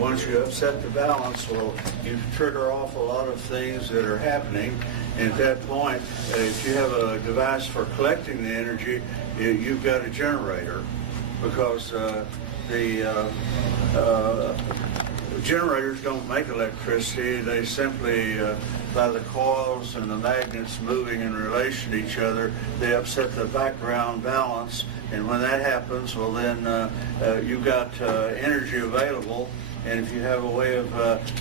once you upset the balance, well, you trigger off a lot of things that are happening. And at that point, if you have a device for collecting the energy, you've got a generator, because the generators don't make electricity. They simply, by the coils and the magnets moving in relation to each other, they upset the background balance. And when that happens, well, then you've got energy available. And if you have a way of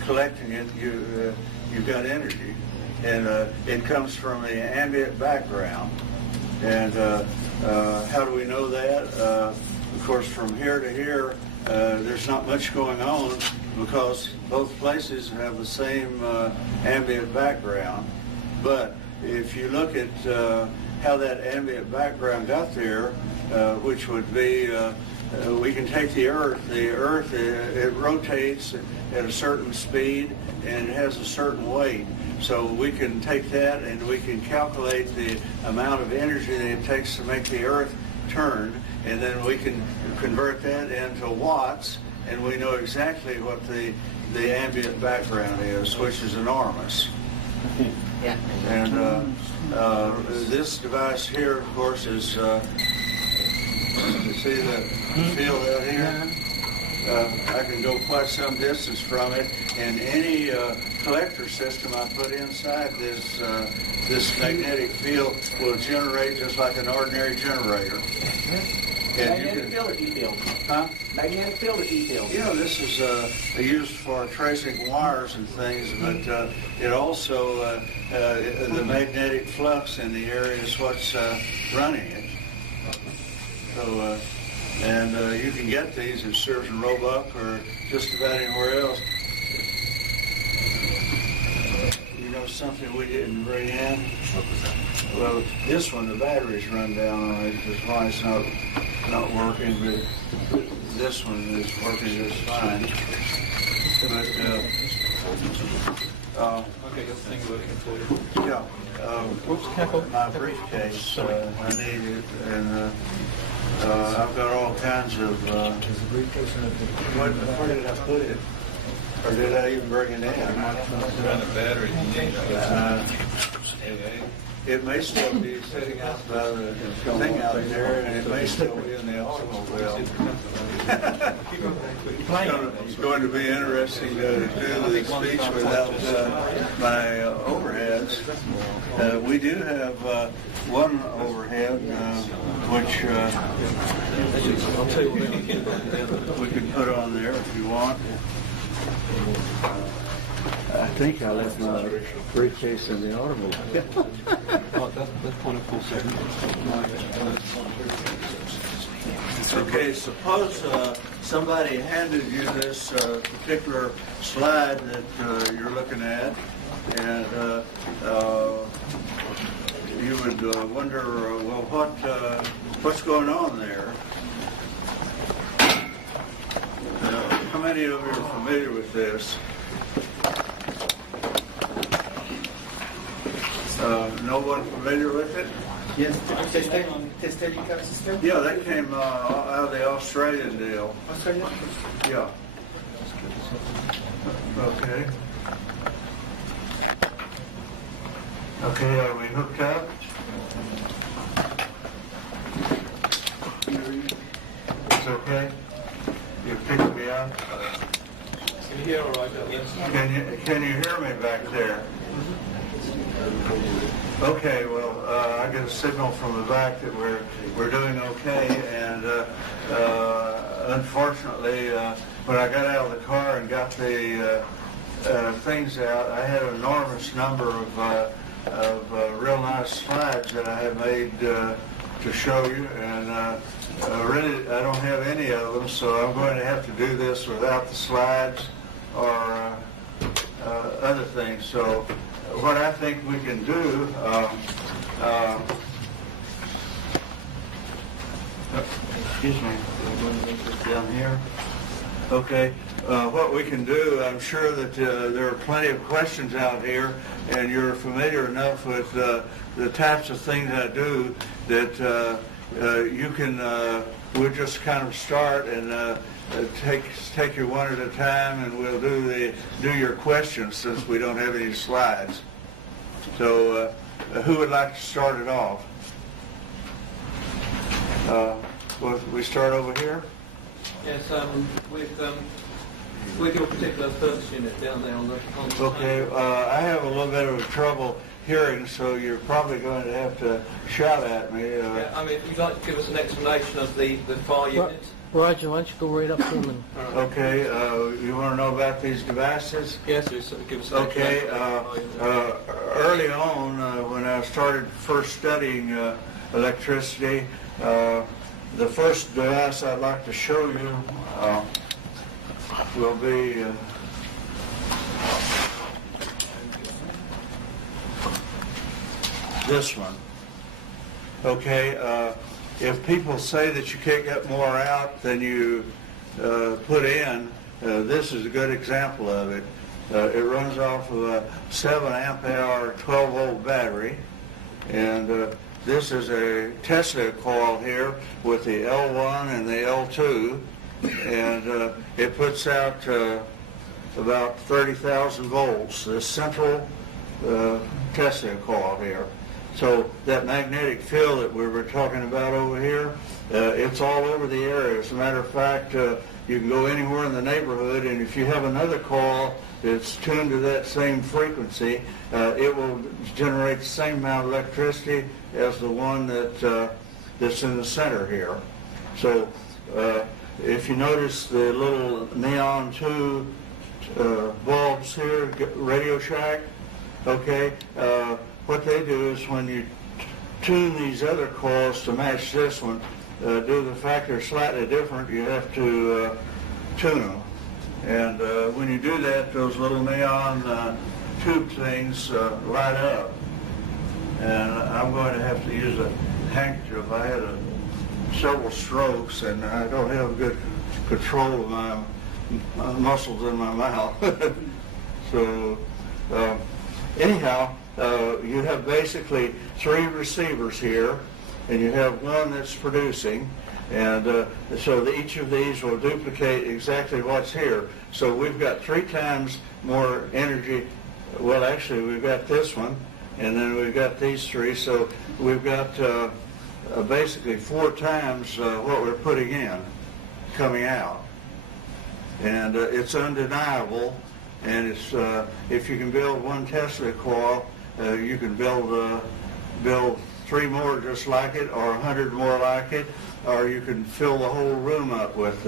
collecting it, you've got energy. And it comes from the ambient background. And how do we know that? Of course, from here to here, there's not much going on, because both places have the same ambient background. But if you look at how that ambient background got there, which would be, we can take the Earth. The Earth, it rotates at a certain speed, and it has a certain weight. So we can take that and we can calculate the amount of energy that it takes to make the Earth turn, and then we can convert that into watts, and we know exactly what the ambient background is, which is enormous. Yeah. And this device here, of course, is, you see the field out here? I can go quite some distance from it, and any collector system I put inside this magnetic field will generate just like an ordinary generator. Magnetic field or E-field? Huh? Magnetic field or E-field? You know, this is used for tracing wires and things, but it also, the magnetic flux in the area is what's running it. So, and you can get these at Sears and Roebuck or just about anywhere else. You know something we didn't bring in? Well, this one, the batteries run down on it. That's why it's not working, but this one is working just fine. But, okay, this thing working for you. yeah. My briefcase, I need it, and I've got all kinds of. Where did I put it? Or did I even bring it in? Run a battery. It may still be sitting out by the thing out there, and it may still be in the automobile. It's going to be interesting to do the speech without my overheads. We do have one overhead, which we can put on there if you want. I think I left my briefcase in the automobile. That's point of full second. Okay, suppose somebody handed you this particular slide that you're looking at, and you would wonder, well, what's going on there? How many of you are familiar with this? No one familiar with it? Yes. System? Yeah, that came out of the Australian deal. Australia? Yeah. Okay. Okay, are we hooked up? It's okay? You picked me up? Can you hear all right? Can you hear me back there? Okay, well, I get a signal from the back that we're doing okay, and unfortunately, when I got out of the car and got the things out, I had an enormous number of real nice slides that I had made to show you, and really I don't have any of them, so I'm going to have to do this without the slides or other things. So what I think we can do, excuse me, down here. Okay, what we can do, I'm sure that there are plenty of questions out here, and you're familiar enough with the types of things I do that you can we'll just kind of start and take you one at a time, and we'll do your questions since we don't have any slides. So who would like to start it off? Well, we start over here? Yes, with your particular first unit down there on the Okay, I have a little bit of trouble hearing, so you're probably going to have to shout at me. Yeah, I mean, if you'd like to give us an explanation of the fire unit. Roger, why don't you go right up to him and... Okay, you want to know about these devices? Yes, just give us an Okay, explanation of the fire unit. early on, when I started first studying electricity, the first device I'd like to show you will be this one. Okay, if people say that you can't get more out than you put in, this is a good example of it. It runs off of a 7 amp hour 12 volt battery, and this is a Tesla coil here with the L1 and the L2, and it puts out about 30,000 volts, this central Tesla coil here. So that magnetic field that we were talking about over here, it's all over the area. As a matter of fact, you can go anywhere in the neighborhood, and if you have another coil that's tuned to that same frequency, it will generate the same amount of electricity as the one that's in the center here. So if you notice the little neon 2 bulbs here, Radio Shack, okay, what they do is when you tune these other coils to match this one, due to the fact they're slightly different, you have to tune them. And when you do that, those little neon tube things light up. And I'm going to have to use a handkerchief. I had several strokes, and I don't have good control of my muscles in my mouth. So anyhow, you have basically 3 receivers here, and you have one that's producing, and so each of these will duplicate exactly what's here. So we've got 3 times more energy. Well, actually, we've got this one, and then we've got these 3, so we've got basically 4 times what we're putting in coming out. And it's undeniable, and it's if you can build 1 Tesla coil, you can build 3 more just like it, or 100 more like it, or you can fill the whole room up with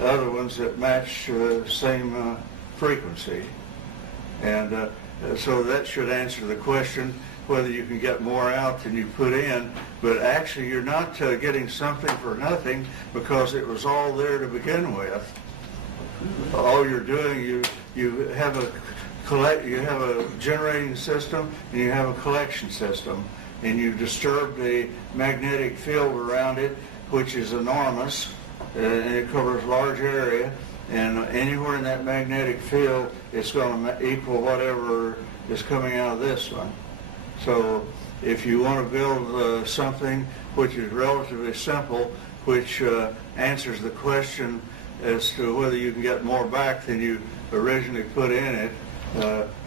other ones that match the same frequency. And so that should answer the question whether you can get more out than you put in. But actually, you're not getting something for nothing, because it was all there to begin with. All you're doing, you have a generating system, and you have a collection system, and you disturb the magnetic field around it, which is enormous, and it covers a large area, and anywhere in that magnetic field, it's going to equal whatever is coming out of this one. So if you want to build something which is relatively simple, which answers the question as to whether you can get more back than you originally put in it,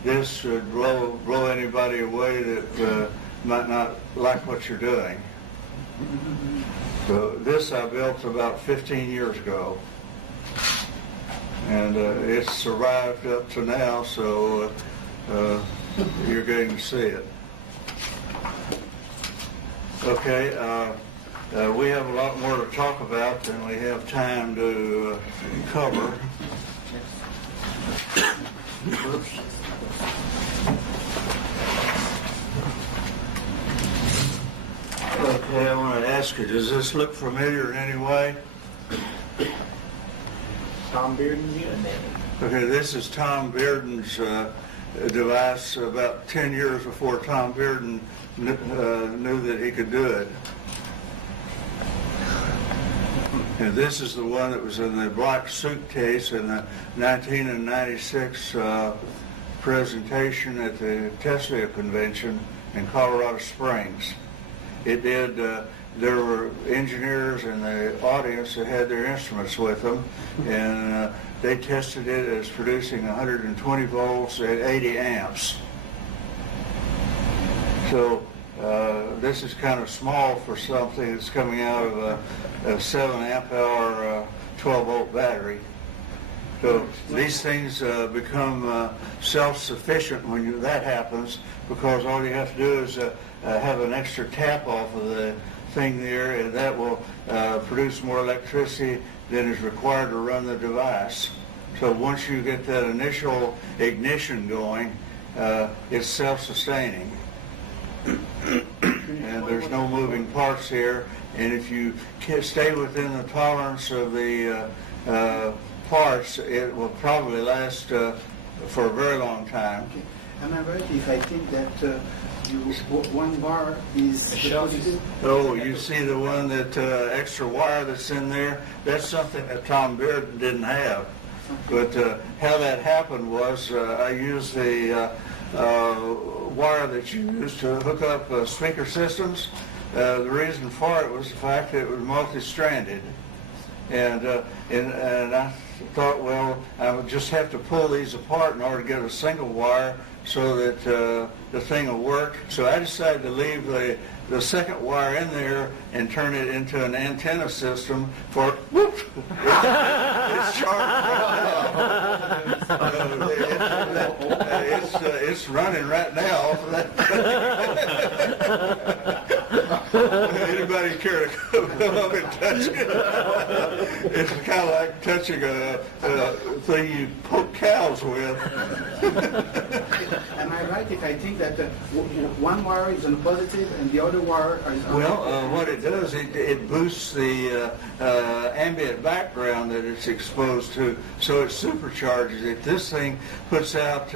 this should blow anybody away that might not like what you're doing. So this I built about 15 years ago, and it's survived up to now, so you're getting to see it. Okay, we have a lot more to talk about than we have time to cover. Oops. Okay, I want to ask you, does this look familiar in any way? Tom Bearden's unit. Okay, this is Tom Bearden's device about 10 years before Tom Bearden knew that he could do it. And this is the one that was in the black suitcase in the 1996 presentation at the Tesla convention in Colorado Springs. It did there were engineers in the audience that had their instruments with them, and they tested it as producing 120 volts at 80 amps. So this is kind of small for something that's coming out of a 7 amp hour 12 volt battery. So these things become self-sufficient when that happens, because all you have to do is have an extra tap off of the thing there, and that will produce more electricity than is required to run the device. So once you get that initial ignition going, it's self-sustaining. And there's no moving parts here, and if you stay within the tolerance of the parts, it will probably last for a very long time. Okay. Am I right if I think that one bar is the positive? Oh, you see the one that extra wire that's in there? That's something that Tom Bearden didn't have. But how that happened was I used the wire that you use to hook up speaker systems. The reason for it was the fact that it was multi-stranded. And I thought, well, I would just have to pull these apart in order to get a single wire so that the thing will work. So I decided to leave the second wire in there and turn it into an antenna system for whoop. It's charged. It's running right now. Anybody care to come up and touch it? It's kind of like touching a thing you poke cows with. Am I right if I think that one wire is on the positive and the other wire is on Well, what it does, it boosts the ambient background that it's exposed to, so it supercharges it. This thing puts out,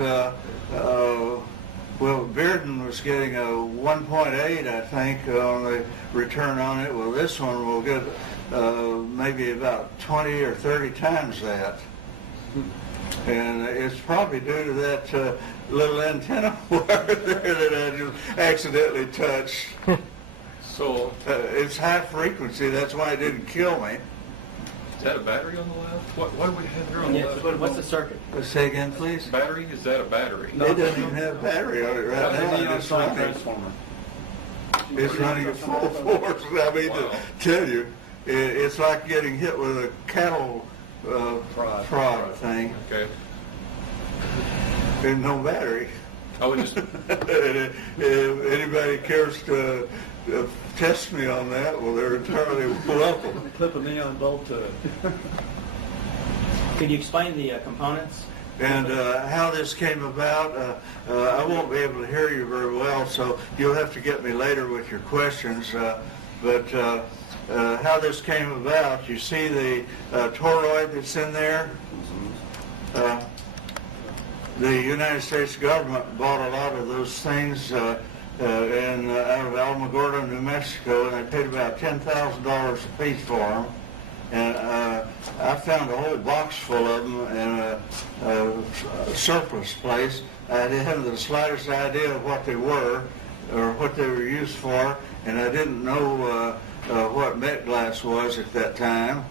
well, Bearden was getting a 1.8, I think, on the return on it. Well, this one will get maybe about 20 or 30 times that. And it's probably due to that little antenna wire there that I just accidentally touched. So, It's high frequency, that's why it didn't kill me. is that a battery on the left? What do we have here on the left? What's the circuit? Say again, please. Battery? Is that a battery? It doesn't even have a battery on it right now. It's running, transformer. it's running at full force. I mean, to tell you, it's like getting hit with a cattle prod thing. Okay. There's no battery. I would just, If anybody cares to test me on that, well, they're entirely welcome. Clip a neon bulb to it. Could you explain the components? And how this came about, I won't be able to hear you very well, so you'll have to get me later with your questions. But how this came about, you see the toroid that's in there? The United States government bought a lot of those things out of Alamogordo, New Mexico, and they paid about $10,000 a piece for them. And I found a whole box full of them in a surplus place. I didn't have the slightest idea of what they were or what they were used for, and I didn't know what met glass was at that time.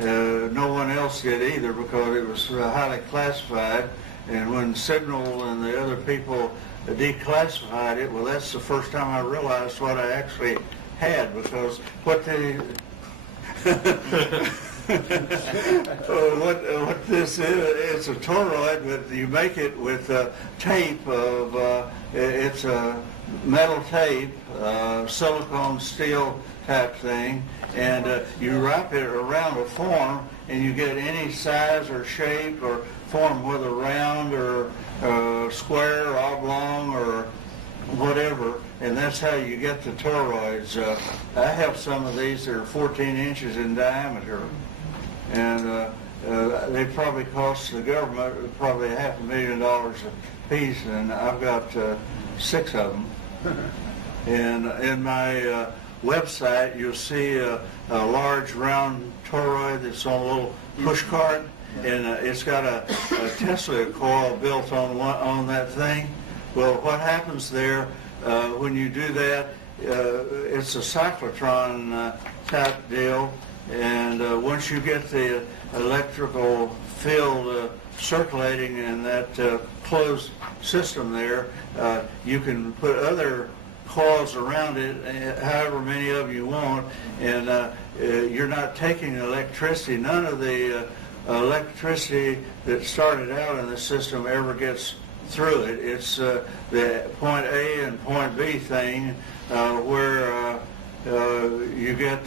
No one else did either, because it was highly classified. And when Signal and the other people declassified it, well, that's the first time I realized what I actually had, because what they what this is, it's a toroid, but you make it with tape of it's a metal tape, silicone steel type thing, and you wrap it around a form, and you get any size or shape or form, whether round or square or oblong or whatever, and that's how you get the toroids. I have some of these that are 14 inches in diameter, and they probably cost the government probably $500,000 a piece, and I've got 6 of them. And in my website, you'll see a large round toroid that's on a little push cart, and it's got a Tesla coil built on that thing. Well, what happens there when you do that, it's a cyclotron type deal, and once you get the electrical field circulating in that closed system there, you can put other coils around it, however many of you want, and you're not taking electricity. None of the electricity that started out in the system ever gets through it. It's the point A and point B thing where you get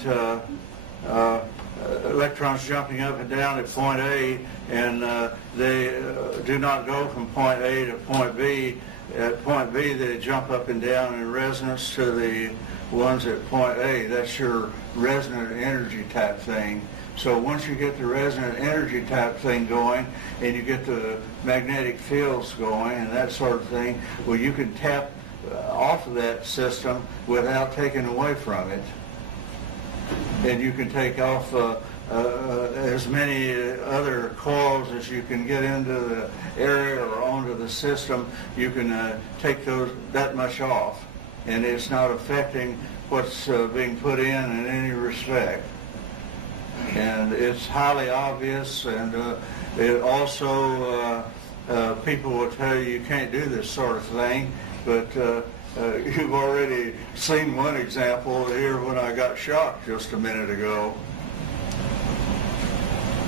electrons jumping up and down at point A, and they do not go from point A to point B. At point B, they jump up and down in resonance to the ones at point A. That's your resonant energy type thing. So once you get the resonant energy type thing going, and you get the magnetic fields going and that sort of thing, well, you can tap off of that system without taking away from it. And you can take off as many other coils as you can get into the area or onto the system. You can take that much off, and it's not affecting what's being put in any respect. And it's highly obvious, and it also people will tell you you can't do this sort of thing, but you've already seen one example here when I got shocked just a minute ago.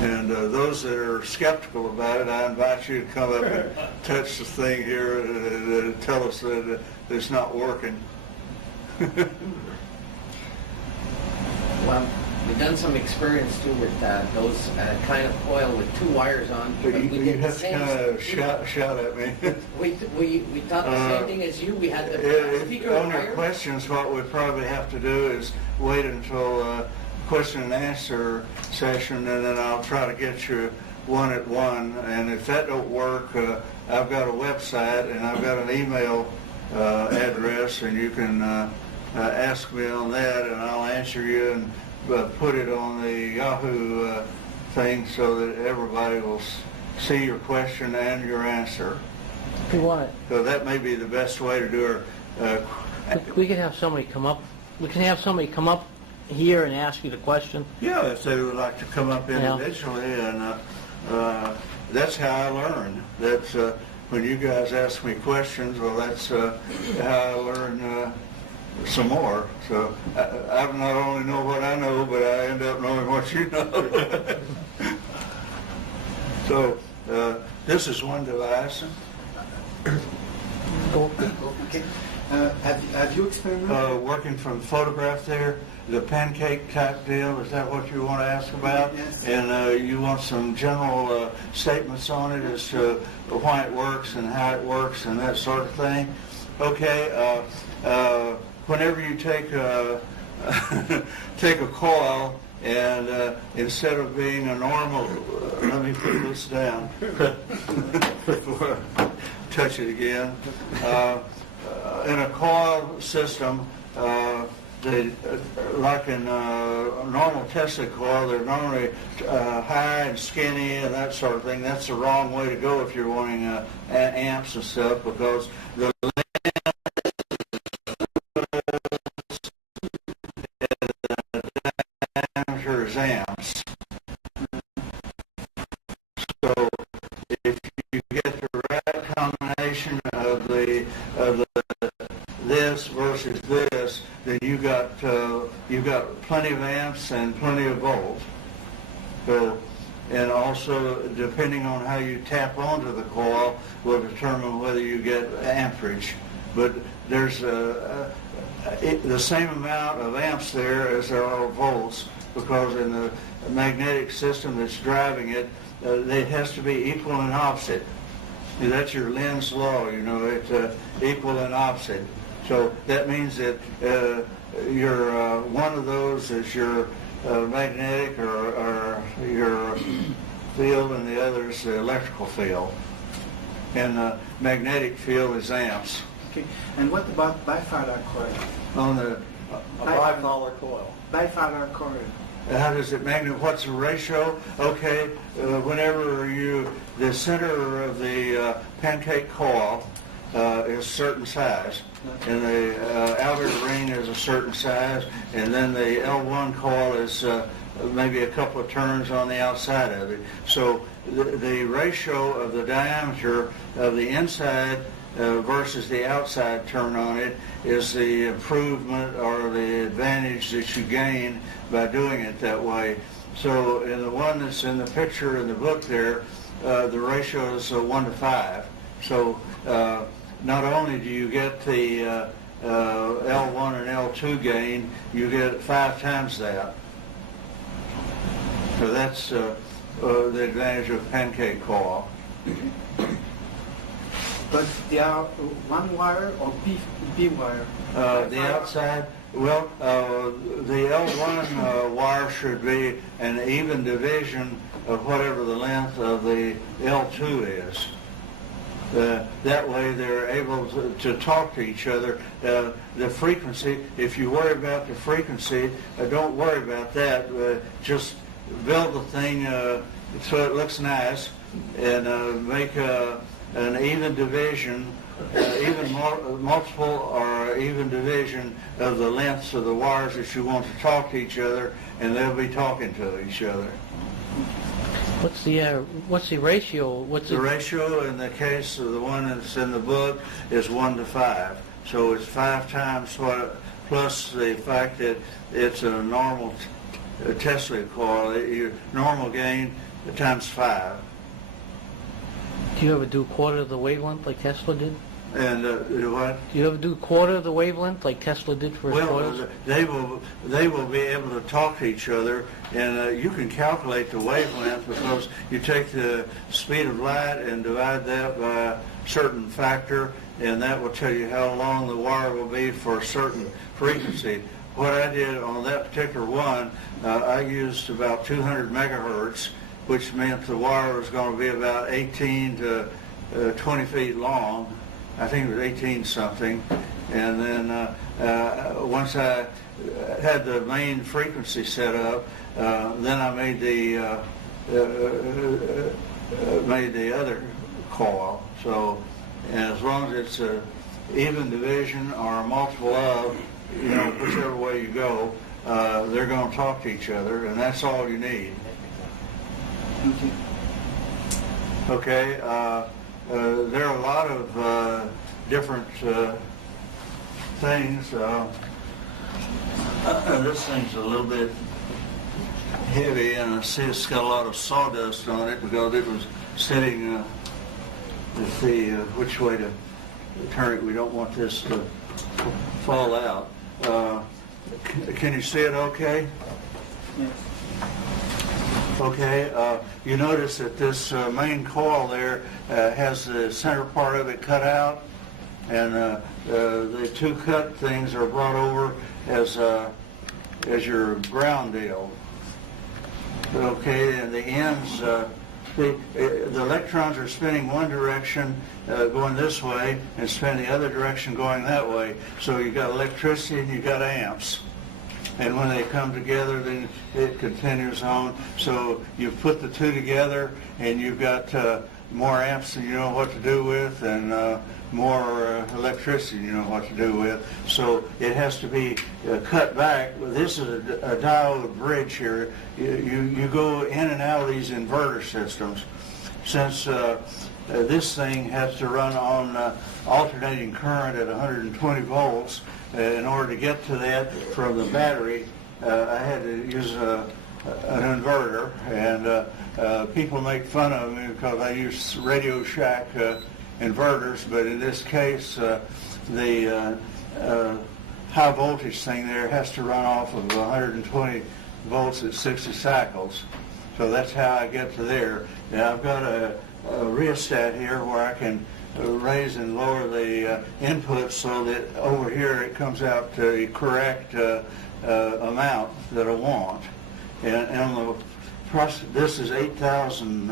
And those that are skeptical about it, I invite you to come up and touch the thing here and tell us that it's not working. Well, we've done some experience too with those kind of coil with two wires on. But We you did the have to same. kind of shout at me. We thought the same thing as you. We had the speaker On your wire. questions, what we probably have to do is wait until question and answer session, and then I'll try to get you one at one. And if that don't work, I've got a website and I've got an email address, and you can ask me on that, and I'll answer you and put it on the Yahoo thing so that everybody will see your question and your answer. If you want So that may be the best way to do it. we can have somebody come up. We can have somebody come up here and ask you the question. Yeah, if they would like to come up individually, and that's how I learn. That's when you guys ask me questions. Well, that's how I learn some more. So I not only know what I know, but I end up knowing what you know. So this is one device. Okay. Have you experimented? Working from photograph there, the pancake type deal, is that what you want to ask about? Yes. And you want some general statements on it as to why it works and how it works and that sort of thing? Okay, whenever you take take a coil, and instead of being a normal, let me put this down before I touch it again. In a coil system, like in a normal Tesla coil, they're normally high and skinny and that sort of thing. That's the wrong way to go if you're wanting amps and stuff, because the diameter is amps. So if you get the right combination of this versus this, then you got plenty of amps and plenty of volts. So, and also depending on how you tap onto the coil will determine whether you get amperage. But there's the same amount of amps there as there are volts, because in the magnetic system that's driving it, it has to be equal and opposite. That's your Lenz's law, you know, it's equal and opposite. So that means that your one of those is your magnetic or your field, and the other is the electrical field. And the magnetic field is amps. Okay. And what about bifilar coil? On the A bipolar coil. Bifilar coil. how does it what's the ratio? Okay, whenever the center of the pancake coil is a certain size, and the outer ring is a certain size, and then the L1 coil is maybe a couple of turns on the outside of it. So the ratio of the diameter of the inside versus the outside turn on it is the improvement or the advantage that you gain by doing it that way. So in the one that's in the picture in the book there, the ratio is 1 to 5. So not only do you get the L1 and L2 gain, you get 5 times that. So that's the advantage of pancake coil. But they are one wire or B wire? The outside, well, the L1 wire should be an even division of whatever the length of the L2 is. That way they're able to talk to each other. The frequency, if you worry about the frequency, don't worry about that. Just build the thing so it looks nice, and make an even division, multiple or even division of the lengths of the wires that you want to talk to each other, and they'll be talking to each other. What's the ratio? What's The ratio in the case of the one that's in the book is 1 to 5. So it's 5 times what, plus the fact that it's a normal Tesla coil. Your normal gain times 5. Do you ever do quarter of the wavelength like Tesla did? And what? Do you ever do quarter of the wavelength like Tesla did for his coils? Well, they will be able to talk to each other, and you can calculate the wavelength because you take the speed of light and divide that by a certain factor, and that will tell you how long the wire will be for a certain frequency. What I did on that particular one, I used about 200 megahertz, which meant the wire was going to be about 18 to 20 feet long. I think it was 18 something. And then once I had the main frequency set up, then I made the other coil. So, and as long as it's a even division or a multiple of, whichever way you go, they're going to talk to each other, and that's all you need. Okay. There are a lot of different things. This thing's a little bit heavy, and I see it's got a lot of sawdust on it because it was sitting. To see which way to turn it. We don't want this to fall out. Can you see it okay? Yes. Okay, you notice that this main coil there has the center part of it cut out, and the two cut things are brought over as your ground deal. Okay, and the ends, the electrons are spinning one direction going this way, and spin the other direction going that way. So you've got electricity and you've got amps. And when they come together, then it continues on. So you put the two together, and you've got more amps than you know what to do with, and more electricity you know what to do with. So it has to be cut back. This is a diode bridge here. You go in and out of these inverter systems. Since this thing has to run on alternating current at 120 volts, in order to get to that from the battery, I had to use an inverter, and people make fun of me because I use Radio Shack inverters, but in this case, the high voltage thing there has to run off of 120 volts at 60 cycles. So that's how I get to there. Now I've got a rheostat here where I can raise and lower the input so that over here it comes out to the correct amount that I want. And on the process, this is 8,000,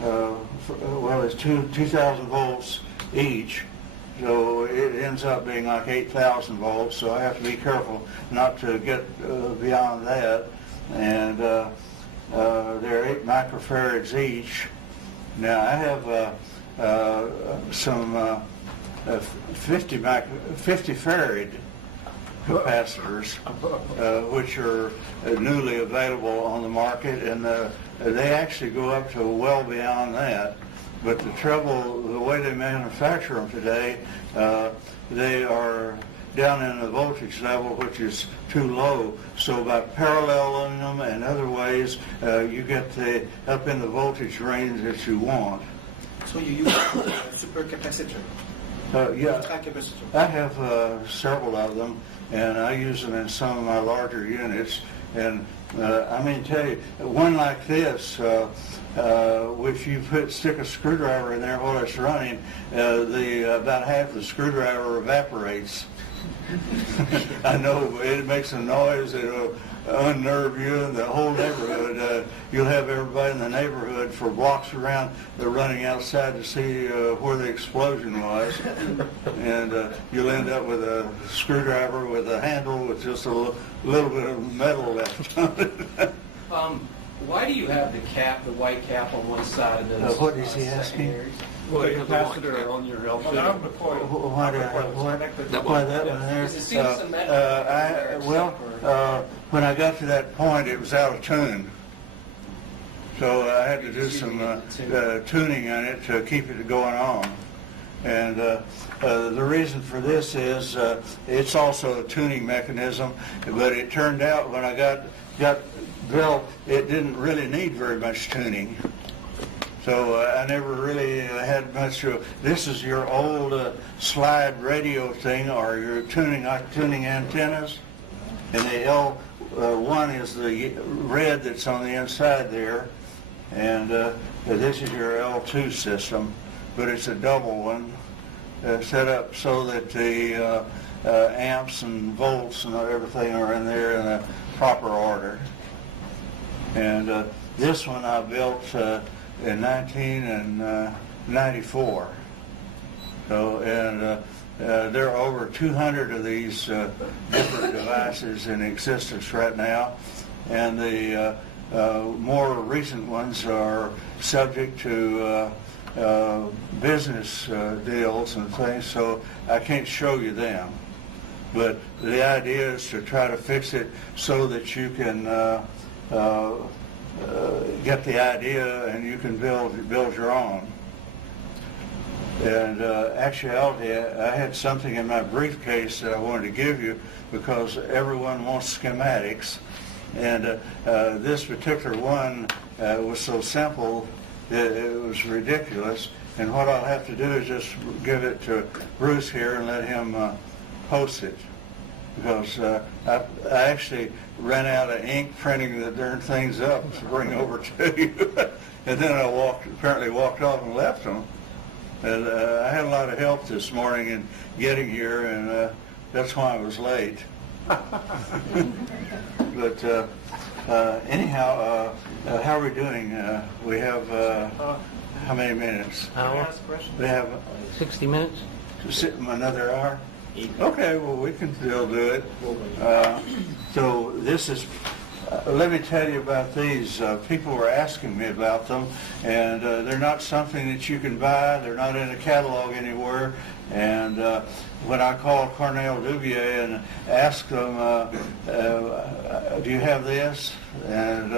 well, it's 2,000 volts each. So it ends up being like 8,000 volts, so I have to be careful not to get beyond that. And they're 8 microfarads each. Now I have some 50 farad capacitors, which are newly available on the market, and they actually go up to well beyond that. But the trouble, the way they manufacture them today, they are down in the voltage level, which is too low. So by paralleling them and other ways, you get up in the voltage range that you want. So you use a supercapacitor? Yeah, Capacitor. I have several of them, and I use them in some of my larger units. And I mean, tell you, one like this, if you stick a screwdriver in there while it's running, about half the screwdriver evaporates. I know it makes a noise. It'll unnerve you and the whole neighborhood. You'll have everybody in the neighborhood for blocks around. They're running outside to see where the explosion was, and you'll end up with a screwdriver with a handle with just a little bit of metal left on it. Why do you have the white cap on one side of those? What is he asking? secondaries? Well, the capacitor on your LC. Why that one there? It seems symmetrical. When I got to that point, it was out of tune. So I had to do some tuning on it to keep it going on. And the reason for this is it's also a tuning mechanism, but it turned out when I got built, it didn't really need very much tuning. So I never really had much. This is your old slide radio thing, or your tuning antennas, and the L1 is the red that's on the inside there, and this is your L2 system, but it's a double one set up so that the amps and volts and everything are in there in a proper order. And this one I built in 1994. So, and there are over 200 of these different devices in existence right now, and the more recent ones are subject to business deals and things, so I can't show you them. But the idea is to try to fix it so that you can get the idea and you can build your own. And actuality, I had something in my briefcase that I wanted to give you because everyone wants schematics, and this particular one was so simple that it was ridiculous. And what I'll have to do is just give it to Bruce here and let him post it, because I actually ran out of ink printing the darn things up to bring over to you. And then I apparently walked off and left them. And I had a lot of help this morning in getting here, and that's why I was late. But anyhow, how are we doing? We have how many minutes? Hour? We have 60 minutes? another hour? Okay, well, we can still do it. So this is, let me tell you about these. People were asking me about them, and they're not something that you can buy. They're not in a catalog anywhere. And when I called Cornell Dubier and asked them, do you have this? And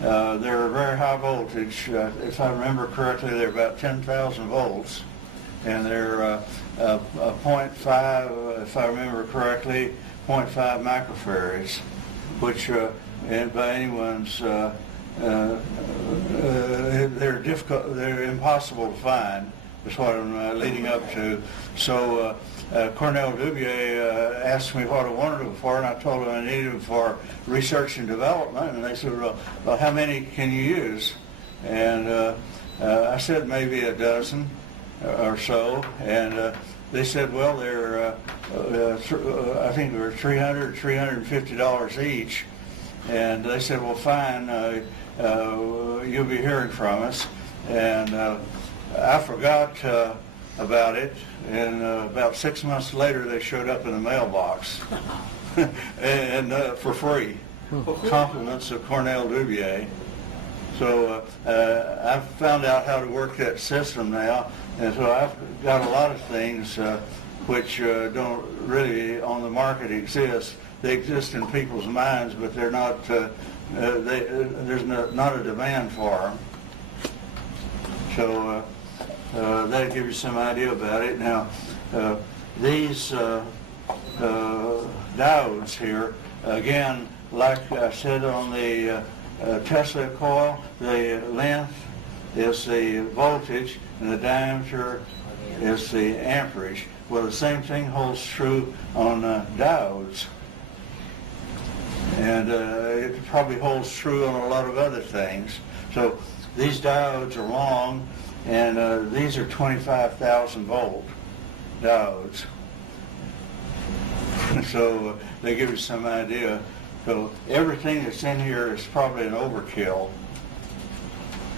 they're very high voltage. If I remember correctly, they're about 10,000 volts. And they're 0.5, if I remember correctly, 0.5 microfarads, which by anyone's, they're difficult, they're impossible to find. That's what I'm leading up to. So Cornell Dubier asked me what I wanted them for, and I told them I needed them for research and development. And they said, well, how many can you use? And I said maybe a dozen or so, and they said, well, they're I think they were $300, $350 each, and they said, well, fine, you'll be hearing from us. And I forgot about it, and about 6 months later they showed up in the mailbox, and for free. Compliments of Cornell Dubier. So I've found out how to work that system now, and so I've got a lot of things which don't really on the market exist. They exist in people's minds, but they're not. There's not a demand for them. So that'll give you some idea about it. Now, these diodes here, again, like I said on the Tesla coil, the length is the voltage and the diameter is the amperage. Well, the same thing holds true on diodes. And it probably holds true on a lot of other things. So these diodes are long, and these are 25,000 volt diodes. So they give you some idea. So everything that's in here is probably an overkill,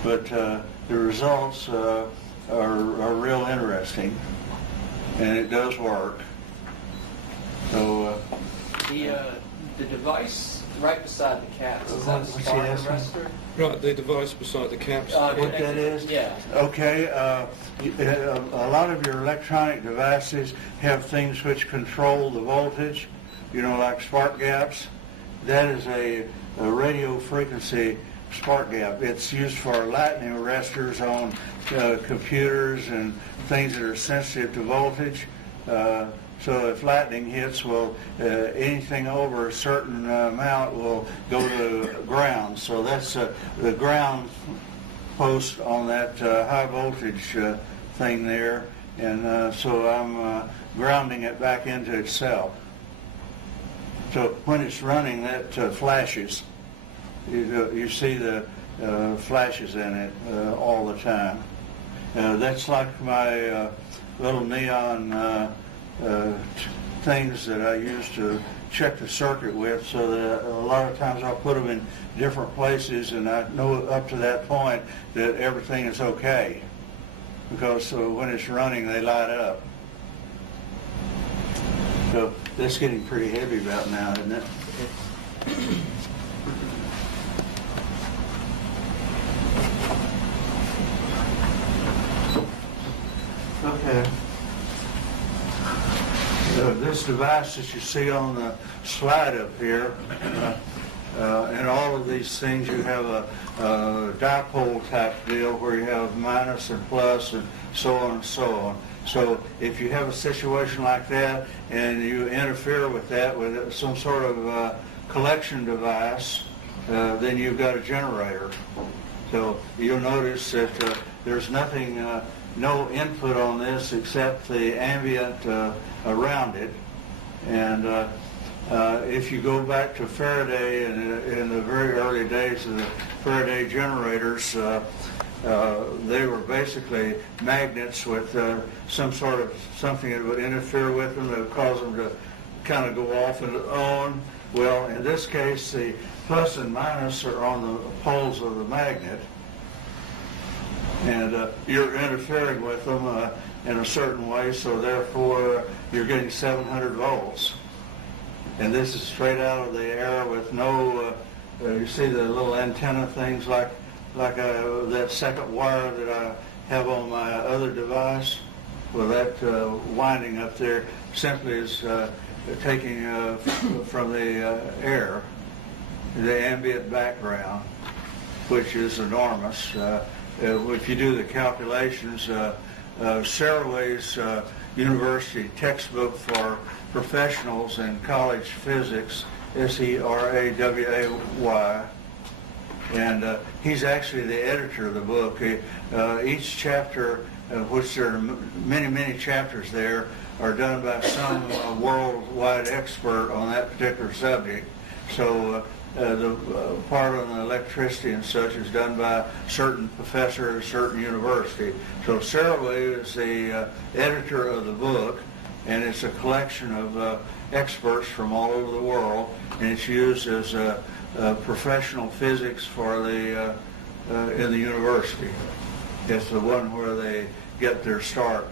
but the results are real interesting, and it does work. So The device right beside the caps, is that a What's spark he asking? arrestor? Right, the device beside the caps. what that is? Yeah. Okay, a lot of your electronic devices have things which control the voltage, you know, like spark gaps. That is a radio frequency spark gap. It's used for lightning arresters on computers and things that are sensitive to voltage. So if lightning hits, anything over a certain amount will go to ground. So that's the ground post on that high voltage thing there. And so I'm grounding it back into itself. So when it's running, that flashes. You see the flashes in it all the time. That's like my little neon things that I use to check the circuit with, so that a lot of times I'll put them in different places, and I know up to that point that everything is okay, because when it's running they light up. So that's getting pretty heavy about now, isn't it? Okay. This device that you see on the slide up here, and all of these things, you have a dipole type deal where you have minus and plus and so on and so on. So if you have a situation like that and you interfere with that with some sort of collection device, then you've got a generator. So you'll notice that there's nothing, no input on this except the ambient around it. And if you go back to Faraday in the very early days of the Faraday generators, they were basically magnets with some sort of something that would interfere with them that would cause them to kind of go off and on. Well, in this case, the plus and minus are on the poles of the magnet, and you're interfering with them in a certain way, so therefore you're getting 700 volts. And this is straight out of the air with no, you see the little antenna things like that second wire that I have on my other device? Well, that winding up there simply is taking from the air, the ambient background, which is enormous. If you do the calculations, Saraway's university textbook for professionals in college physics, Seraway, and he's actually the editor of the book. Each chapter, which there are many, many chapters there, are done by some worldwide expert on that particular subject. So the part on the electricity and such is done by a certain professor at a certain university. So Saraway is the editor of the book, and it's a collection of experts from all over the world, and it's used as professional physics for the in the university. It's the one where they get their start.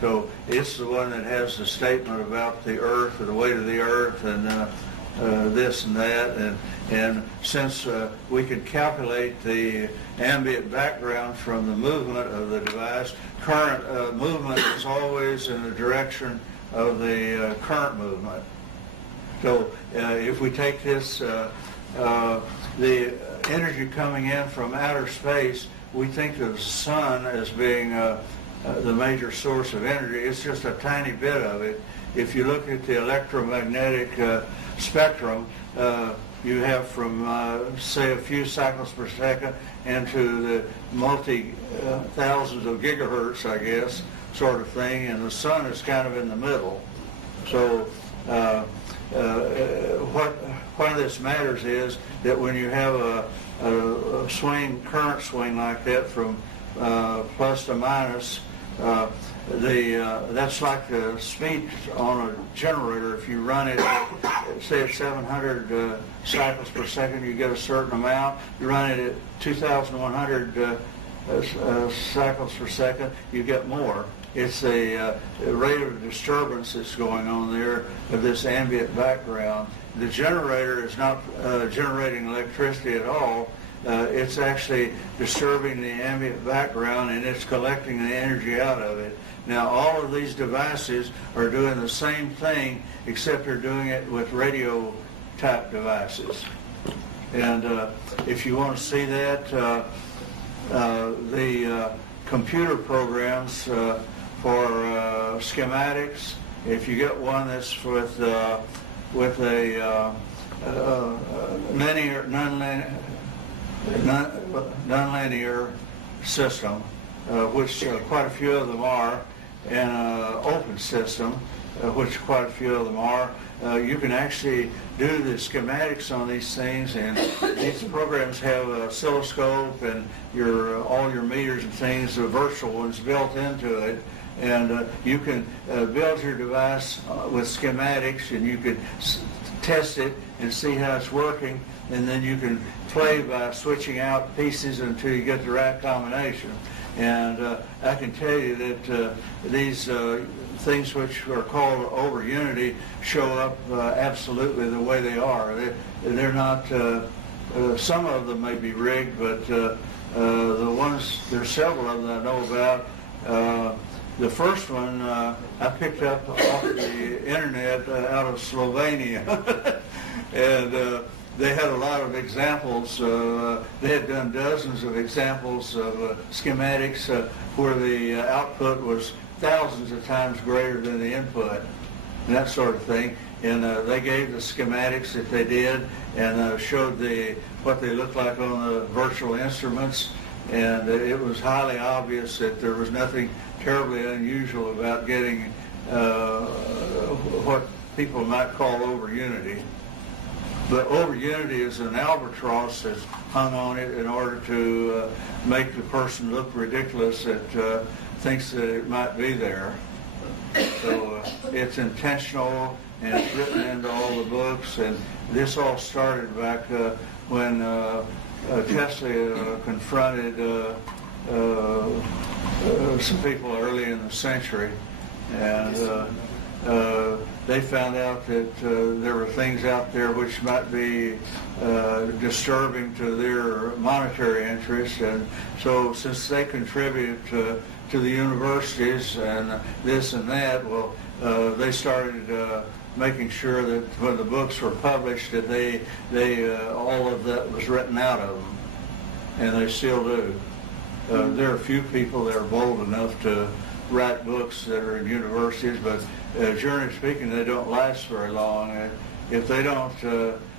So it's the one that has the statement about the Earth and the weight of the Earth and this and that, and since we could calculate the ambient background from the movement of the device, current movement is always in the direction of the current movement. So if we take this, the energy coming in from outer space, we think of the sun as being the major source of energy. It's just a tiny bit of it. If you look at the electromagnetic spectrum, you have from, say, a few cycles per second into the thousands of gigahertz, I guess, sort of thing, and the sun is kind of in the middle. So why this matters is that when you have a current swing like that from plus to minus, that's like the speed on a generator. If you run it, say at 700 cycles per second, you get a certain amount. You run it at 2,100 cycles per second, you get more. It's the rate of disturbance that's going on there of this ambient background. The generator is not generating electricity at all. It's actually disturbing the ambient background, and it's collecting the energy out of it. Now, all of these devices are doing the same thing, except they're doing it with radio type devices. And if you want to see that, the computer programs for schematics, if you get one that's with a nonlinear system, which quite a few of them are, and an open system, which quite a few of them are, you can actually do the schematics on these things, and these programs have an oscilloscope and all your meters and things, the virtual ones built into it, and you can build your device with schematics, and you can test it and see how it's working, and then you can play by switching out pieces until you get the right combination. And I can tell you that these things which are called over unity show up absolutely the way they are. They're not, some of them may be rigged, but the ones, there's several of them I know about. The first one I picked up off the internet out of Slovenia. And they had a lot of examples. They had done dozens of examples of schematics where the output was thousands of times greater than the input, and that sort of thing. And they gave the schematics that they did and showed what they looked like on the virtual instruments. And it was highly obvious that there was nothing terribly unusual about getting what people might call over unity. But over unity is an albatross that's hung on it in order to make the person look ridiculous that thinks that it might be there. So it's intentional, and it's written into all the books, and this all started back when Tesla confronted some people early in the century, and they found out that there were things out there which might be disturbing to their monetary interests, and so since they contribute to the universities and this and that, well, they started making sure that when the books were published that they all of that was written out of them, and they still do. There are a few people that are bold enough to write books that are in universities, but generally speaking, they don't last very long. If they don't,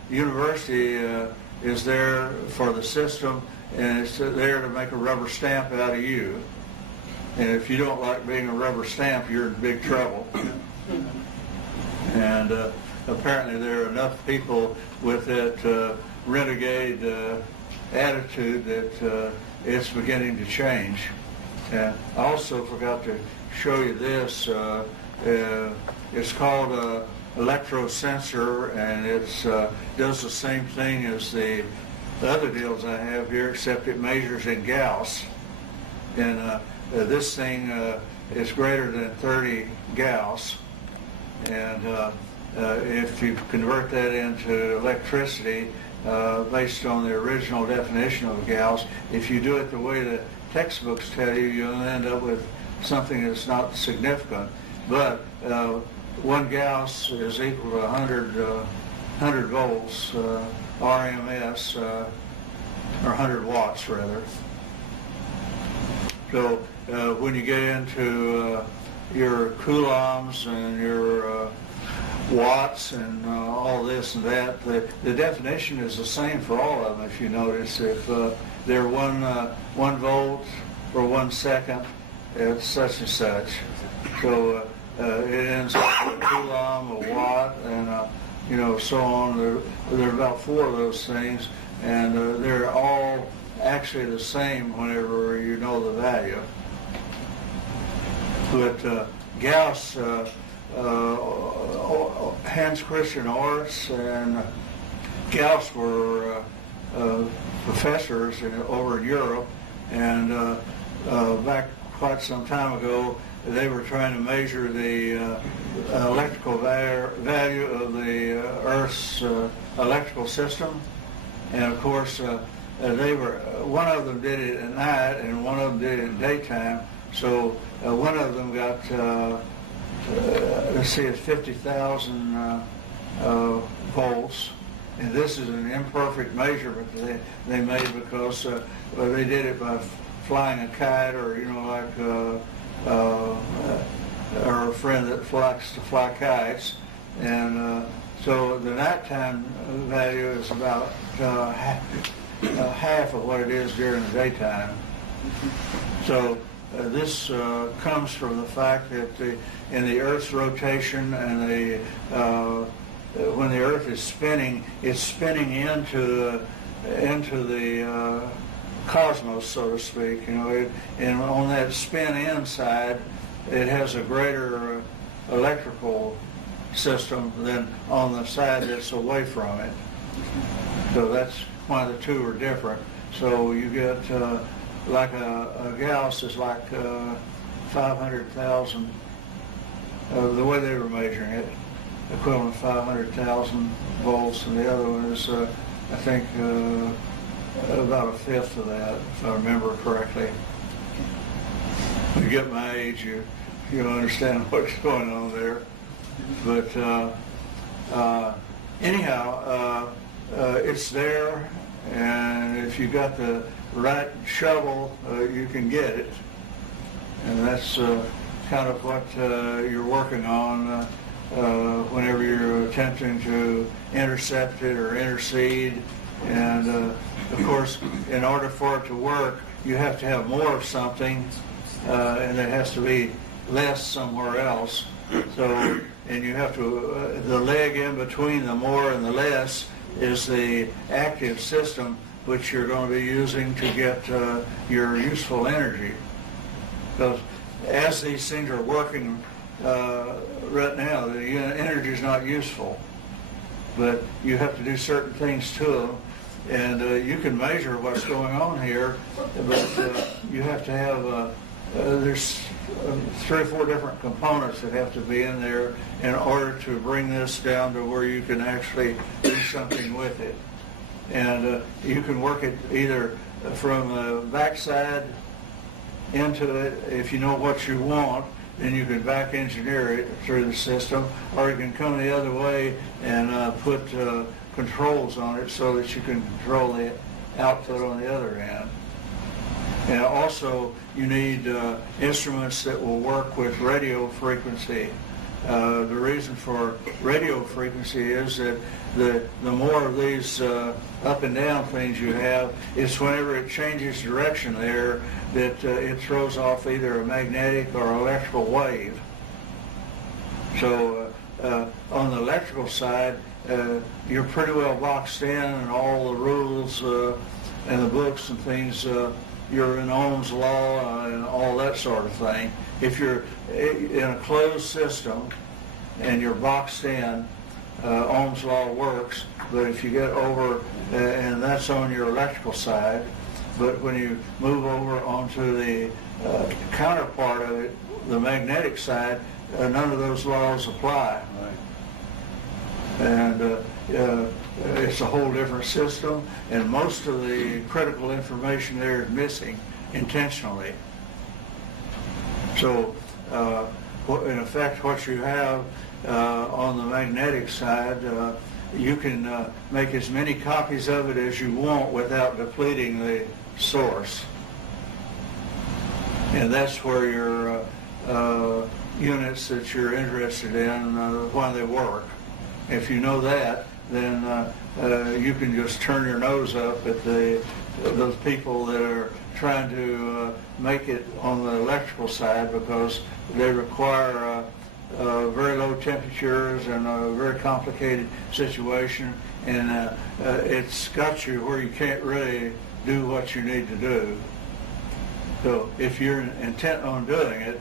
university is there for the system, and it's there to make a rubber stamp out of you. And if you don't like being a rubber stamp, you're in big trouble. And apparently there are enough people with that renegade attitude that it's beginning to change. I also forgot to show you this. It's called an electrosensor, and it does the same thing as the other deals I have here, except it measures in Gauss. And this thing is greater than 30 Gauss. And if you convert that into electricity, based on the original definition of Gauss, if you do it the way the textbooks tell you, you'll end up with something that's not significant. But 1 Gauss is equal to 100 volts RMS, or 100 watts rather. So when you get into your coulombs and your watts and all this and that, the definition is the same for all of them. If you notice, if they're 1 volt for 1 second, it's such and such. So it ends up with a coulomb, a watt, and so on. There are about 4 of those things, and they're all actually the same whenever you know the value. But Gauss, Hans Christian Oris and Gauss were professors over in Europe, and back quite some time ago, they were trying to measure the electrical value of the Earth's electrical system, and of course one of them did it at night and one of them did it in daytime. So one of them got let's see, it's 50,000 volts, and this is an imperfect measurement they made because they did it by flying a kite, or our friend that likes to fly kites, and so the nighttime value is about half of what it is during the daytime. So this comes from the fact that in the Earth's rotation and when the Earth is spinning, it's spinning into the cosmos, so to speak. And on that spin in side, it has a greater electrical system than on the side that's away from it. So that's why the two are different. So you get like a Gauss is like 500,000, the way they were measuring it, equivalent to 500,000 volts, and the other one is, I think, about 1/5 of that, if I remember correctly. When you get my age, you understand what's going on there. But anyhow, it's there, and if you got the right shovel, you can get it. And that's kind of what you're working on whenever you're attempting to intercept it or intercede. And of course, in order for it to work, you have to have more of something, and there has to be less somewhere else. So, and you have to, the leg in between the more and the less is the active system, which you're going to be using to get your useful energy. Because as these things are working right now, the energy is not useful, but you have to do certain things to them. And you can measure what's going on here, but you have to have, there's 3 or 4 different components that have to be in there in order to bring this down to where you can actually do something with it. And you can work it either from the backside into it. If you know what you want, then you can back engineer it through the system, or you can come the other way and put controls on it so that you can control the output on the other end. And also you need instruments that will work with radio frequency. The reason for radio frequency is that the more of these up and down things you have, it's whenever it changes direction there that it throws off either a magnetic or electrical wave. So on the electrical side, you're pretty well boxed in, and all the rules and the books and things, you're in Ohm's law and all that sort of thing. If you're in a closed system and you're boxed in, Ohm's law works. But if you get over, and that's on your electrical side, but when you move over onto the counterpart of it, the magnetic side, none of those laws apply. Right. and it's a whole different system, and most of the critical information there is missing intentionally. So, in effect, what you have on the magnetic side, you can make as many copies of it as you want without depleting the source. And that's where your units that you're interested in, why they work. If you know that, then you can just turn your nose up at those people that are trying to make it on the electrical side, because they require very low temperatures and a very complicated situation, and it's got you where you can't really do what you need to do. So if you're intent on doing it,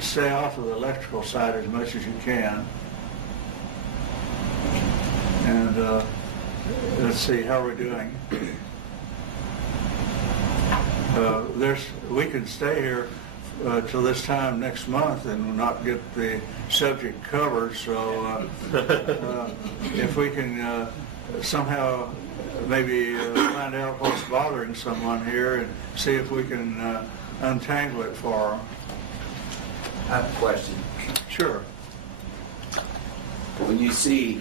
stay off of the electrical side as much as you can. And let's see, how are we doing? We can stay here till this time next month and not get the subject covered. So if we can somehow maybe find out what's bothering someone here and see if we can untangle it for them. I have a question. Sure. When you see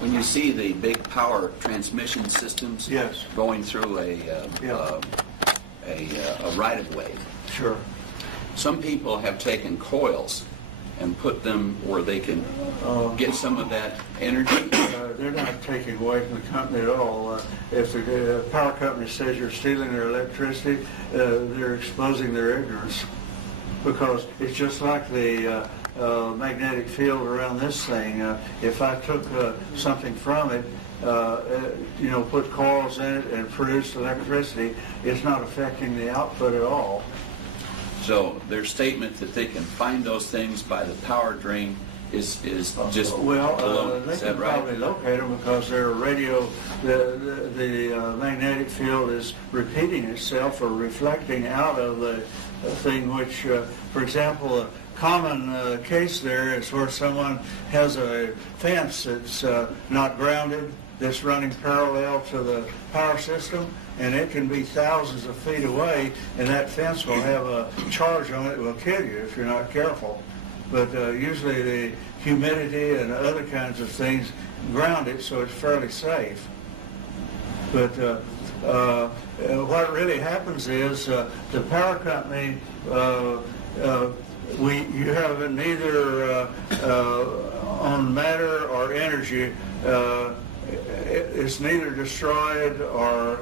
the big power transmission systems, yes, going through a right of way, sure. Some people have taken coils and put them where they can get some of that energy. They're not taking away from the company at all. If the power company says you're stealing their electricity, they're exposing their ignorance, because it's just like the magnetic field around this thing. If I took something from it, put coils in it and produced electricity, it's not affecting the output at all. So their statement that they can find those things by the power drain is just below. They Is can that right? probably locate them because their radio, the magnetic field is repeating itself or reflecting out of the thing, which, for example, a common case there is where someone has a fence that's not grounded, that's running parallel to the power system, and it can be thousands of feet away, and that fence will have a charge on it that will kill you if you're not careful. But usually the humidity and other kinds of things ground it, so it's fairly safe. But what really happens is the power company, you have it neither on matter or energy. It's neither destroyed or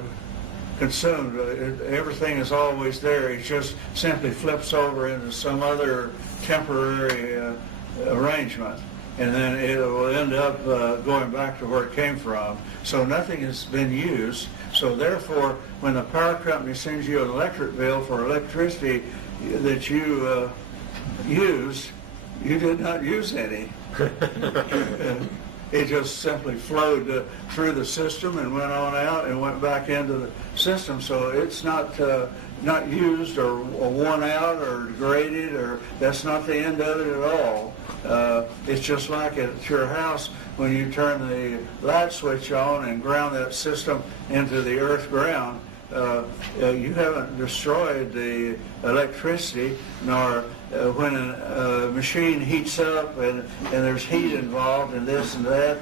consumed. Everything is always there. It just simply flips over into some other temporary arrangement, and then it will end up going back to where it came from. So nothing has been used. So therefore, when the power company sends you an electric bill for electricity that you used, you did not use any. It just simply flowed through the system and went on out and went back into the system. So it's not used or worn out or degraded, or that's not the end of it at all. It's just like at your house when you turn the light switch on and ground that system into the earth ground. You haven't destroyed the electricity, nor when a machine heats up and there's heat involved and this and that,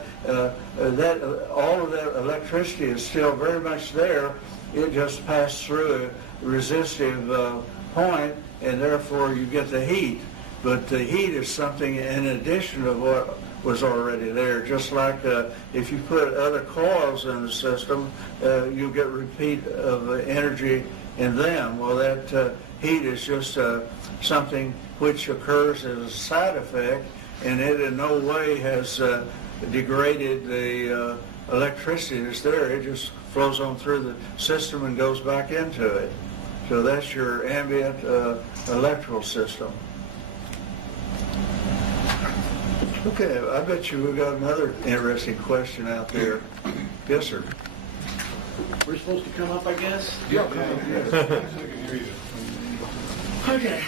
all of that electricity is still very much there. It just passed through a resistive point, and therefore you get the heat. But the heat is something in addition to what was already there. Just like if you put other coils in the system, you get repeat of the energy in them. Well, that heat is just something which occurs as a side effect, and it in no way has degraded the electricity that's there. It just flows on through the system and goes back into it. So that's your ambient electrical system. Okay, I bet you we've got another interesting question out there. Yes, sir. We're supposed to come up, I guess? Yeah. Okay,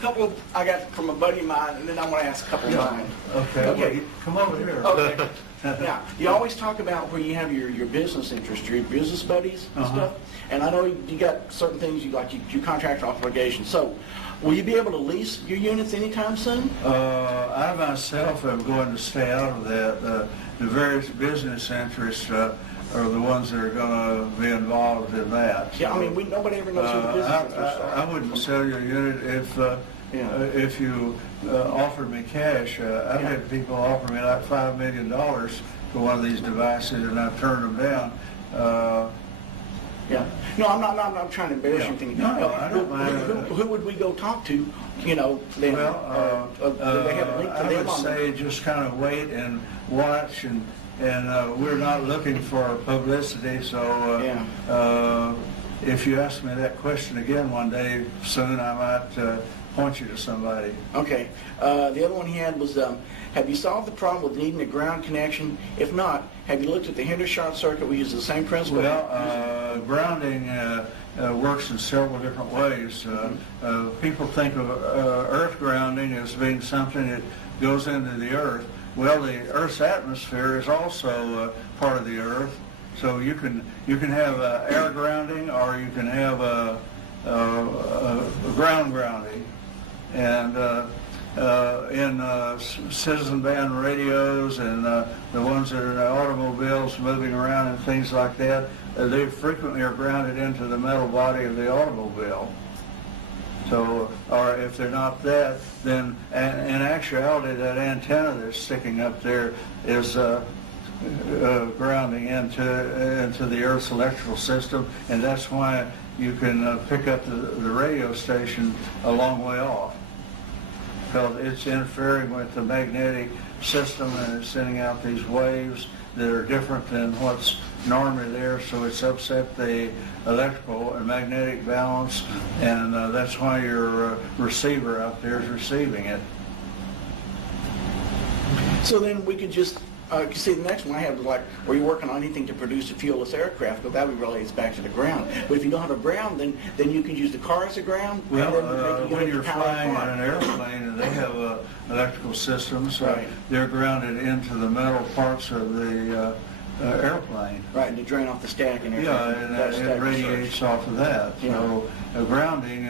couple I got from a buddy of mine, and then I want to ask a couple of mine. Okay. Okay. Come over here. Okay. Now, you always talk about where you have your business interest, your business buddies and stuff. And I know you got certain things you like, your contract obligations. So, will you be able to lease your units anytime soon? I myself am going to stay out of that. The various business interests are the ones that are going to be involved in that. Yeah, I mean, nobody ever knows who the business interests are. I wouldn't sell you a unit if you offered me cash. I've had people offer me like $5 million for one of these devices, and I've turned them down. Yeah. No, I'm not trying to embarrass you. Anything. No, I don't mind. Who would we go talk to? You know, then, do they have a link to I them would say just kind of wait and watch, and we're not looking for publicity. So if you ask me that question again one day soon, I might point you to somebody. Okay. The other one he had was, have you solved the problem with needing a ground connection? If not, have you looked at the Hendershot circuit? We use the same principle. Well, grounding works in several different ways. People think of earth grounding as being something that goes into the earth. Well, the Earth's atmosphere is also part of the earth. So you can have air grounding, or you can have ground grounding. And in citizen band radios and the ones that are in the automobiles moving around and things like that, they frequently are grounded into the metal body of the automobile. So, or if they're not that, then in actuality that antenna that's sticking up there is grounding into the Earth's electrical system, and that's why you can pick up the radio station a long way off, because it's interfering with the magnetic system and it's sending out these waves that are different than what's normally there, so it's upset the electrical and magnetic balance, and that's why your receiver out there is receiving it. So then we could just, see the next one I have is like, where you're working on anything to produce a fuelless aircraft, but that would relates back to the ground. But if you don't have a ground, then you can use the car as a ground. Well, and then when you're flying in an airplane and they have electrical systems, right, they're grounded into the metal parts of the airplane. Right, and to drain off the static and everything. Yeah, and it radiates off of that. Yeah. So grounding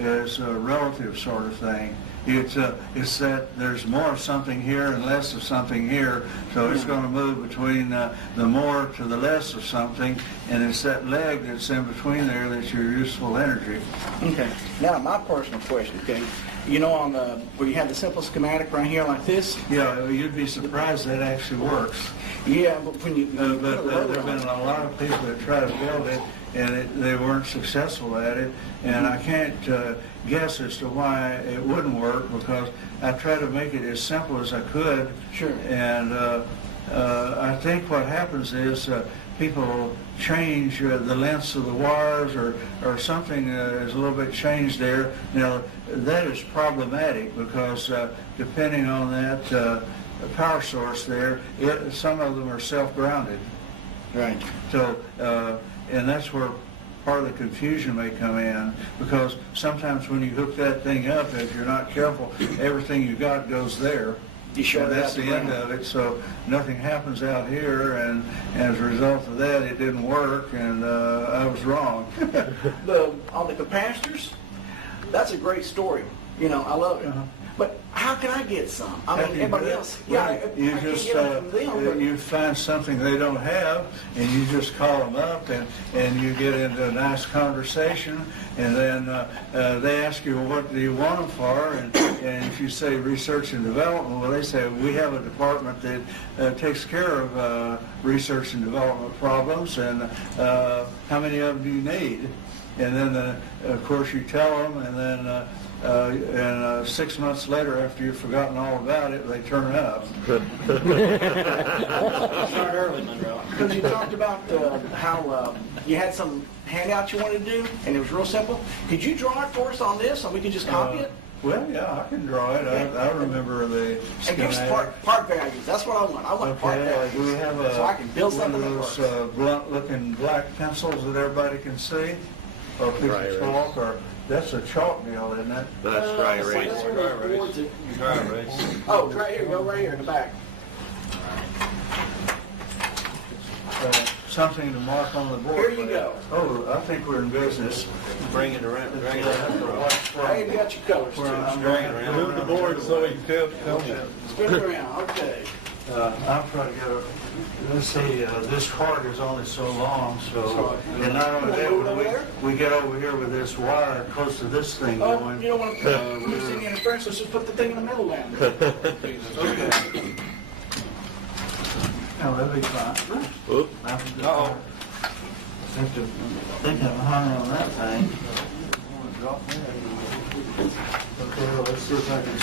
is a relative sort of thing. It's that there's more of something here and less of something here, so it's going to move between the more to the less of something, and it's that leg that's in between there that's your useful energy. Okay. Now, my personal question, okay? You know, on the where you have the simple schematic right here like this? Yeah, you'd be surprised that actually works. Yeah, but when you but there have been a lot of people that try to build it, and they weren't successful at it, and I can't guess as to why it wouldn't work, because I tried to make it as simple as I could. Sure. And I think what happens is people change the lengths of the wires, or something is a little bit changed there. Now, that is problematic, because depending on that power source there, some of them are self-grounded. Right. So, and that's where part of the confusion may come in, because sometimes when you hook that thing up, if you're not careful, everything you got goes there. You sure that's the end of it, so nothing happens out here, and as a result of that, it didn't work, and I was wrong. On the capacitors, that's a great story. You know, I love it. But how can I get some? I mean, everybody else. Yeah, you just you find something they don't have, and you just call them up, and you get into a nice conversation, and then they ask you, well, what do you want them for? And if you say research and development, well, they say, we have a department that takes care of research and development problems, and how many of them do you need? And then, of course, you tell them, and then and 6 months later, after you've forgotten all about it, they turn up. Start early, Monroe. Because you talked about how you had some handout you wanted to do, and it was real simple. Could you draw it for us on this, so we could just copy it? Well, yeah, I can draw it. I remember the schematic. And give us part values. That's what I want. I want part values. Do we have so I can build something one of those blunt-looking black pencils that everybody can see? Or a piece of chalk, or that's a chalk deal, isn't it? That's dry erase. Oh, right here. Go right here in the back. something to mark on the board. Here you go. Oh, I think we're in business. Bring it around. Bring it Hey, you got your colors too. Move the board so we can tell. Spin it around, okay. I'm trying to get a, let's see, this card is only so long, so, and not only that, when we get over here with this wire close to this thing Oh, going. you don't want to put this thing in first, let's just put the thing in the middle down. Okay. Oh, that'll be fine. Oop. Uh-oh. Think I'm hung on that thing. Drop that. Okay, well, let's see if I can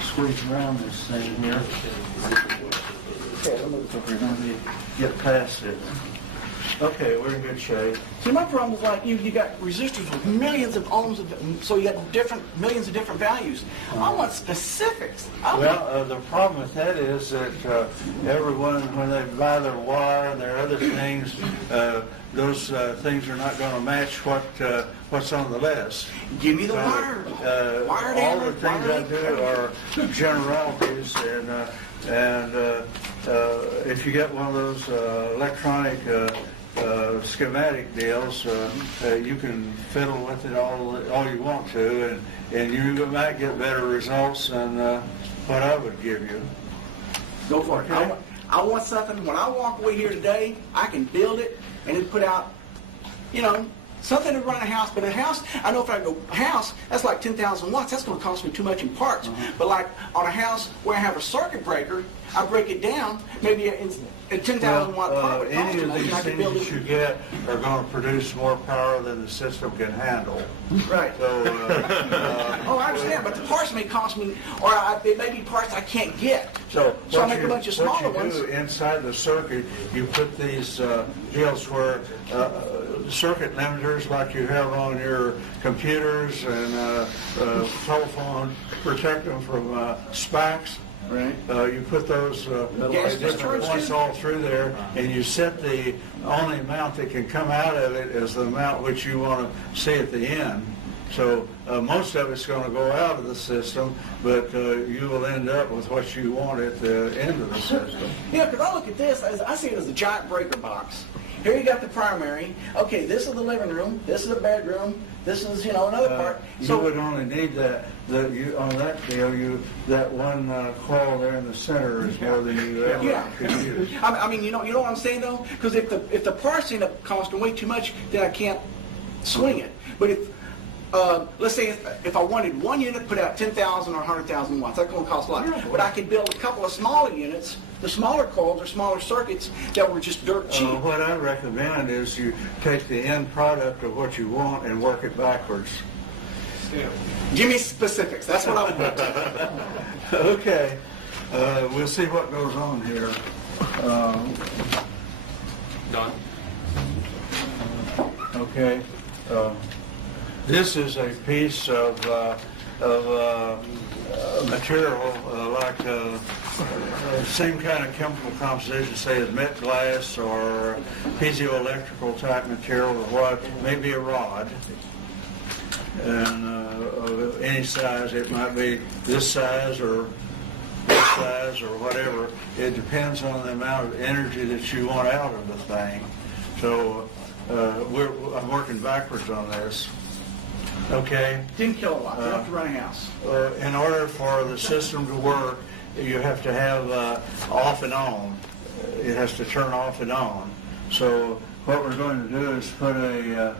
squeeze around this thing here. Okay, we're going to get past it. Okay, we're in good shape. See, my problem is like you got resistors with millions of ohms, so you got millions of different values. I want specifics. Well, the problem with that is that everyone, when they buy their wire and their other things, those things are not going to match what's on the list. Give me the wire. Wire all the things I do are generalities, and if you get one of those electronic schematic deals, you can fiddle with it all you want to, and you might get better results than what I would give you. Go for it. Okay. I want something, when I walk away here today, I can build it and then put out, something to run a house. But a house, I know if I go a house, that's like 10,000 watts. That's going to cost me too much in parts. But like on a house where I have a circuit breaker, I break it down, maybe a 10,000 watt part would cost any too of much, these and I can things build that it. you get are going to produce more power than the system can handle. Right. So, Oh, I understand, but the parts may cost me, or it may be parts I can't get. So I make a bunch of smaller what ones. you do inside the circuit, you put these deals where circuit limiters like you have on your computers and telephone, protect them from spikes. Right. You put those Gas at different discharge points too? all through there, and you set the only amount that can come out of it as the amount which you want to see at the end. So most of it's going to go out of the system, but you will end up with what you want at the end of the system. Yeah, because I look at this, I see it as a giant breaker box. Here you got the primary. Okay, this is the living room. This is the bedroom. This is, another part. You would only need that. On that deal, that one coil there in the center is more than you ever could use. I mean, you know what I'm saying though? Because if the parts end up costing way too much, then I can't swing it. But if let's say if I wanted one unit, put out 10,000 or 100,000 watts, that's going to cost a lot. But I could build a couple of smaller units, the smaller coils or smaller circuits that were just dirt cheap. What I recommend is you take the end product of what you want and work it backwards. Give me specifics. That's what I want. Okay. We'll see what goes on here. Done. Okay. This is a piece of material like same kind of chemical composition, say as met glass or piezoelectrical type material or what, maybe a rod. And of any size, it might be this size or this size or whatever. It depends on the amount of energy that you want out of the thing. So I'm working backwards on this. Okay. 10 kilowatts, enough to run a house. In order for the system to work, you have to have off and on. It has to turn off and on. So what we're going to do is put a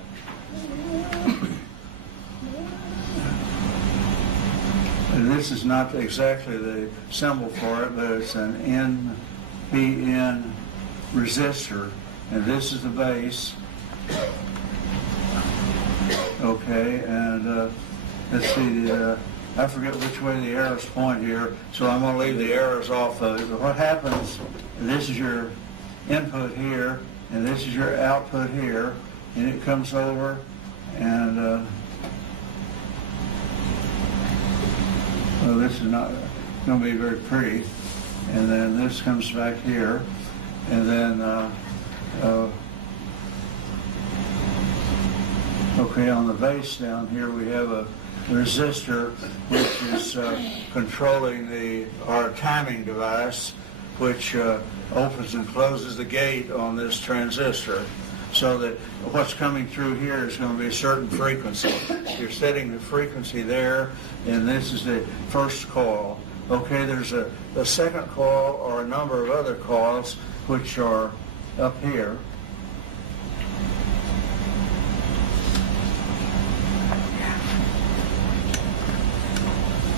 and this is not exactly the symbol for it, but it's an NBN resistor, and this is the base. Okay, and let's see, I forget which way the arrows point here, so I'm going to leave the arrows off of it. But what happens, this is your input here, and this is your output here, and it comes over, and well, this is not going to be very pretty. And then this comes back here, and then okay, on the base down here we have a resistor which is controlling our timing device, which opens and closes the gate on this transistor, so that what's coming through here is going to be a certain frequency. You're setting the frequency there, and this is the first coil. Okay, there's a second coil or a number of other coils which are up here.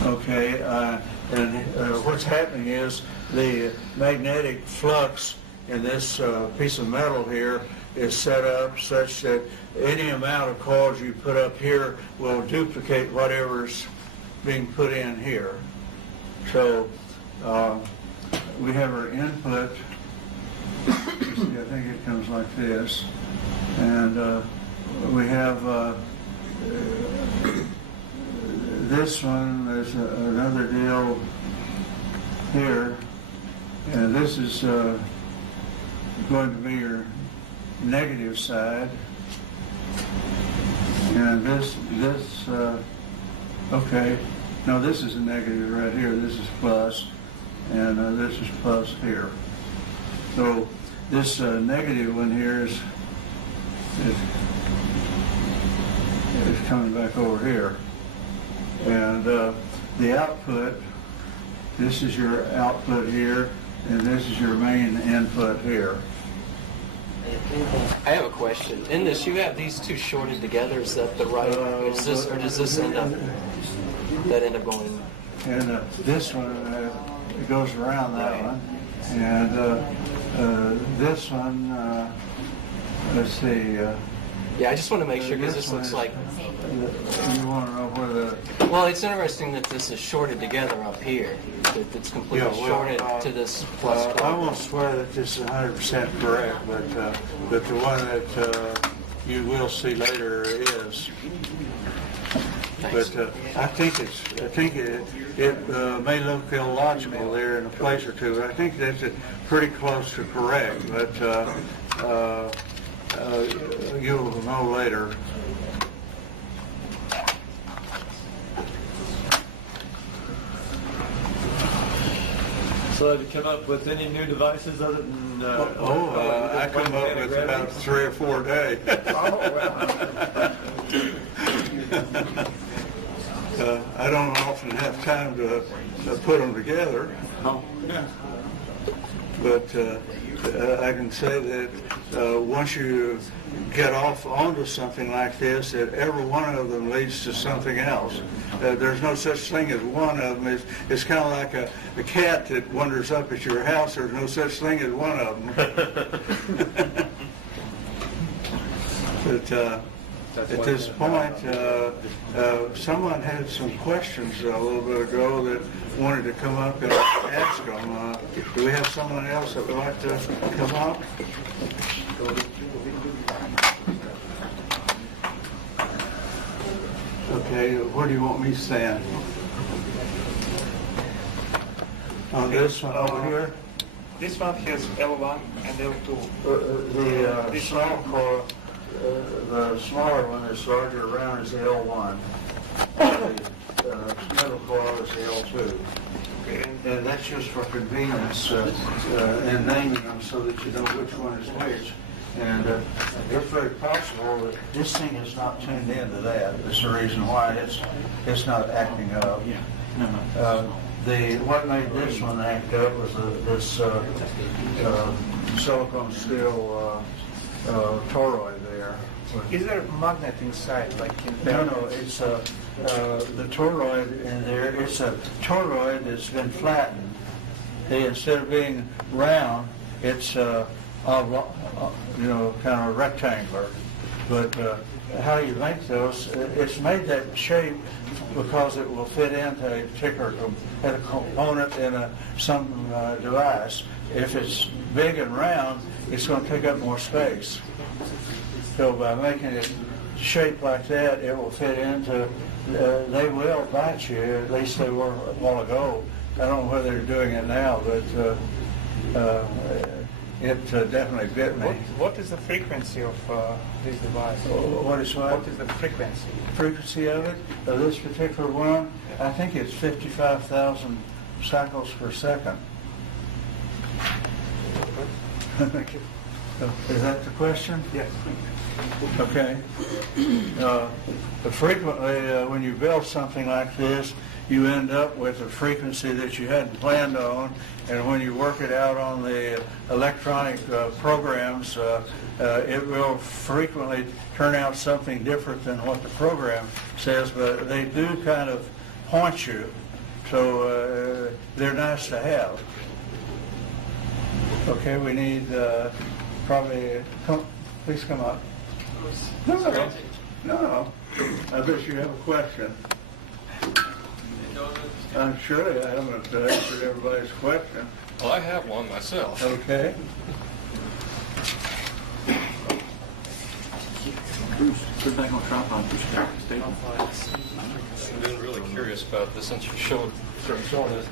Okay, and what's happening is the magnetic flux in this piece of metal here is set up such that any amount of coils you put up here will duplicate whatever's being put in here. So we have our input. You see, I think it comes like this, and we have this one. There's another deal here, and this is going to be your negative side, and this okay, no, this is a negative right here, this is plus, and this is plus here. So this negative one here is coming back over here, and the output, this is your output here, and this is your main input here. I have a question. In this, you have these two shorted together. Is that the right? Is this, or does this end up going? And this one it goes around that one, and this one. Let's see. Yeah, I just want to make sure because this looks like. You want to know where the? Well, it's interesting that this is shorted together up here. That it's completely shorted to this plus. I won't swear that this is 100% correct, but the one that you will see later is. Thanks. But I think it may look illogical there in a place or two, but I think that's pretty close to correct. But you'll know later. So have you come up with any new devices other than... I come up with about 3 or 4 a day. I don't often have time to put them together. But I can say that once you get off onto something like this, that every one of them leads to something else. There's no such thing as one of them. It's kind of like a cat that wanders up at your house. There's no such thing as one of them. But at this point, someone had some questions a little bit ago that wanted to come up and ask them. Do we have someone else that would like to come up? Okay, where do you want me to stand? On this one over here? This one has L1 and L2. The small core, the smaller one that's larger around is the L1. The middle coil is the L2. Okay. And that's just for convenience in naming them so that you know which one is which. And it's very possible that this thing is not tuned into that. That's the reason why it's not acting up. What made this one act up was this silicone steel toroid there. Is there a magnet inside, like in No, it's the toroid in there. It's a toroid that's been flattened. Instead of being round, it's kind of rectangular. But how you make those? It's made that shape because it will fit into a particular component in some device. If it's big and round, it's going to take up more space. So by making it shaped like that, it will fit into. They will bite you. At least they were a while ago. I don't know whether they're doing it now, but it definitely bit me. What is the frequency of this device? What is what? What is the frequency? Frequency of it? Of this particular one? I think it's 55,000 cycles per second. Thank you. Is that the question? Yes. Okay. But frequently, when you build something like this, you end up with a frequency that you hadn't planned on, and when you work it out on the electronic programs, it will frequently turn out something different than what the program says, but they do kind of haunt you, so they're nice to have. Okay, we need probably, please come up. No. I bet you have a question. I'm sure I haven't answered everybody's question. Well, I have one myself. Okay. Put back on tripod. I've been really curious about this since you showed this.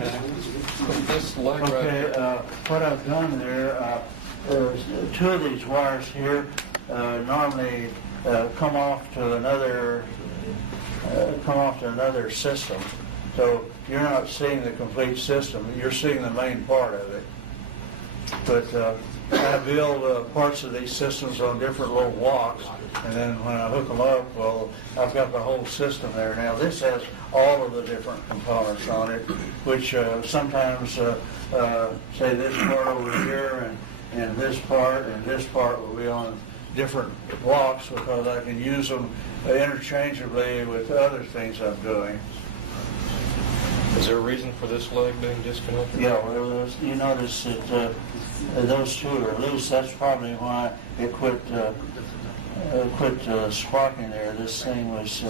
This leg right Okay, here. what I've done there, there's two of these wires here normally come off to another system. So you're not seeing the complete system, you're seeing the main part of it. But I build parts of these systems on different little blocks, and then when I hook them up, well, I've got the whole system there. Now this has all of the different components on it, which sometimes, say this part over here, and this part will be on different blocks because I can use them interchangeably with other things I'm doing. Is there a reason for this leg being disconnected? Yeah, well, you notice that those two are loose. That's probably why it quit sparking there. This thing was,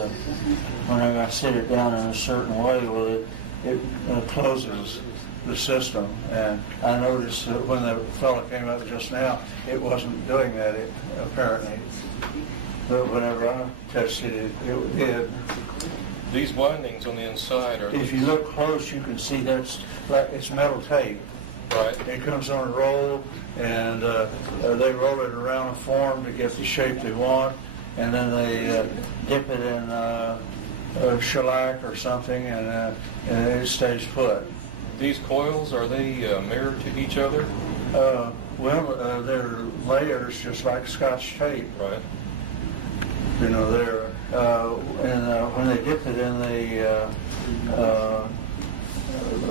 whenever I set it down in a certain way, well, it closes the system. And I noticed that when the fellow came up just now, it wasn't doing that, apparently. But whenever I tested it, it did. These windings on the inside are... If you look close, you can see that's like it's metal tape. Right. It comes on a roll, and they roll it around a form to get the shape they want, and then they dip it in shellac or something, and it stays put. These coils, are they mirrored to each other? Well, they're layers just like Scotch tape. Right. You know, they're and when they dip it in the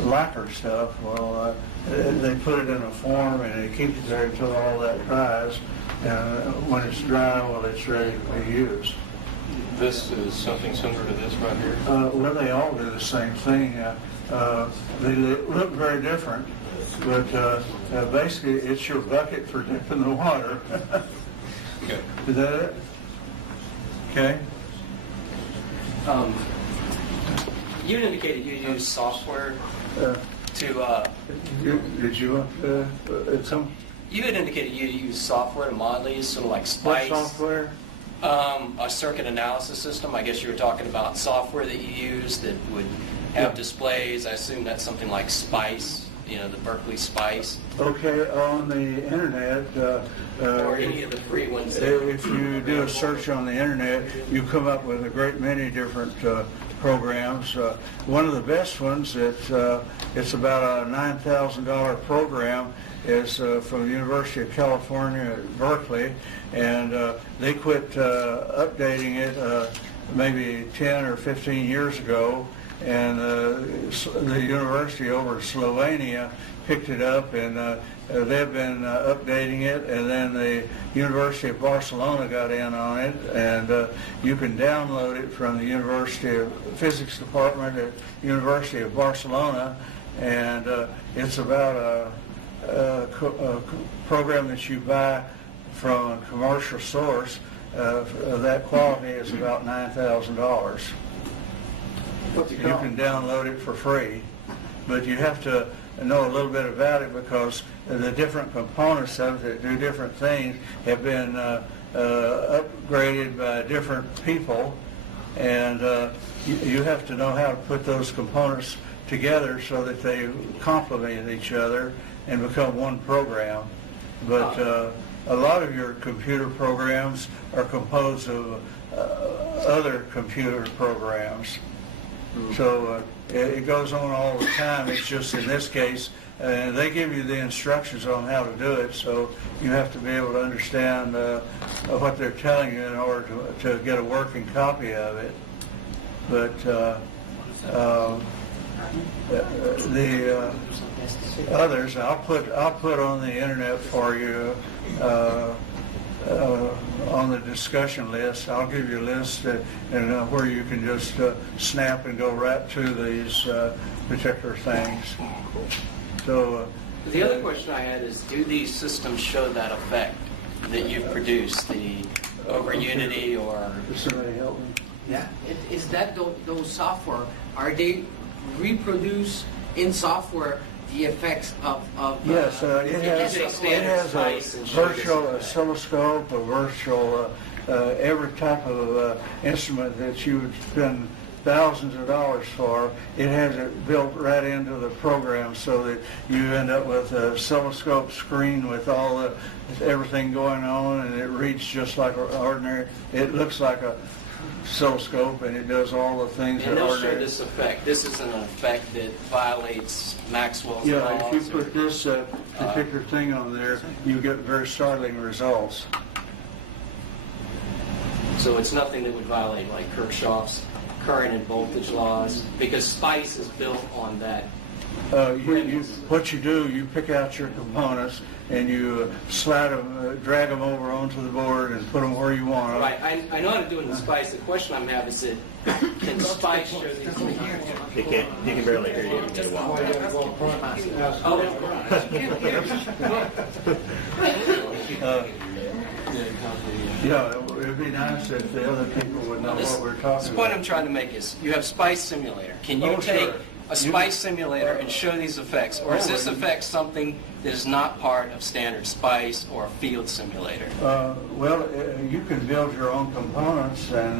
lacquer stuff, well, they put it in a form and they keep it there until all that dries. And when it's dry, well, it's ready to be used. This is something similar to this right here? Well, they all do the same thing. They look very different, but basically it's your bucket for dipping the water. Okay. Is that it? Okay. You indicated you use software to... Did you want some? You had indicated you use software to model these, sort of like Spice. What software? A circuit analysis system. I guess you were talking about software that you use that would have displays. I assume that's something like Spice, you know, the Berkeley Spice. Okay, on the internet, or any of the free ones. If you do a search on the internet, you come up with a great many different programs. One of the best ones, it's about a $9,000 program, is from the University of California at Berkeley, and they quit updating it maybe 10 or 15 years ago, and the university over in Slovenia picked it up, and they've been updating it, and then the University of Barcelona got in on it, and you can download it from the University of Physics Department at University of Barcelona, and it's about a program that you buy from a commercial source. That quality is about $9,000. You can download it for free, but you have to know a little bit about it because the different components of it that do different things have been upgraded by different people, and you have to know how to put those components together so that they complement each other and become one program. But a lot of your computer programs are composed of other computer programs. So it goes on all the time. It's just in this case, and they give you the instructions on how to do it, so you have to be able to understand what they're telling you in order to get a working copy of it. But the others, I'll put on the internet for you on the discussion list. I'll give you a list and where you can just snap and go right to these particular things. So the other question I had is, do these systems show that effect that you've produced, the over Unity or? Does somebody help me? Yeah. Is that those software, are they reproduce in software the effects of yes, it has a virtual oscilloscope, a virtual every type of instrument that you would spend thousands of dollars for. It has it built right into the program, so that you end up with a oscilloscope screen with all everything going on, and it reads just like ordinary. It looks like a oscilloscope, and it does all the things and that they'll ordinary. show this effect. This isn't an effect that violates Maxwell's laws. Yeah, if you put this particular thing on there, you get very startling results. So it's nothing that would violate like Kirchhoff's current and voltage laws, because SPICE is built on that. What you do, you pick out your components and you slide them, drag them over onto the board and put them where you want them. Right, I know how to do it in SPICE. The question I'm having is that can SPICE show these things? He can barely hear you. Yeah, it would be nice if the other people would know what we're talking about. The point I'm trying to make is, you have SPICE simulator. Can you take a SPICE simulator and show these effects, or is this effect something that is not part of standard SPICE or a field simulator? Well, you can build your own components, and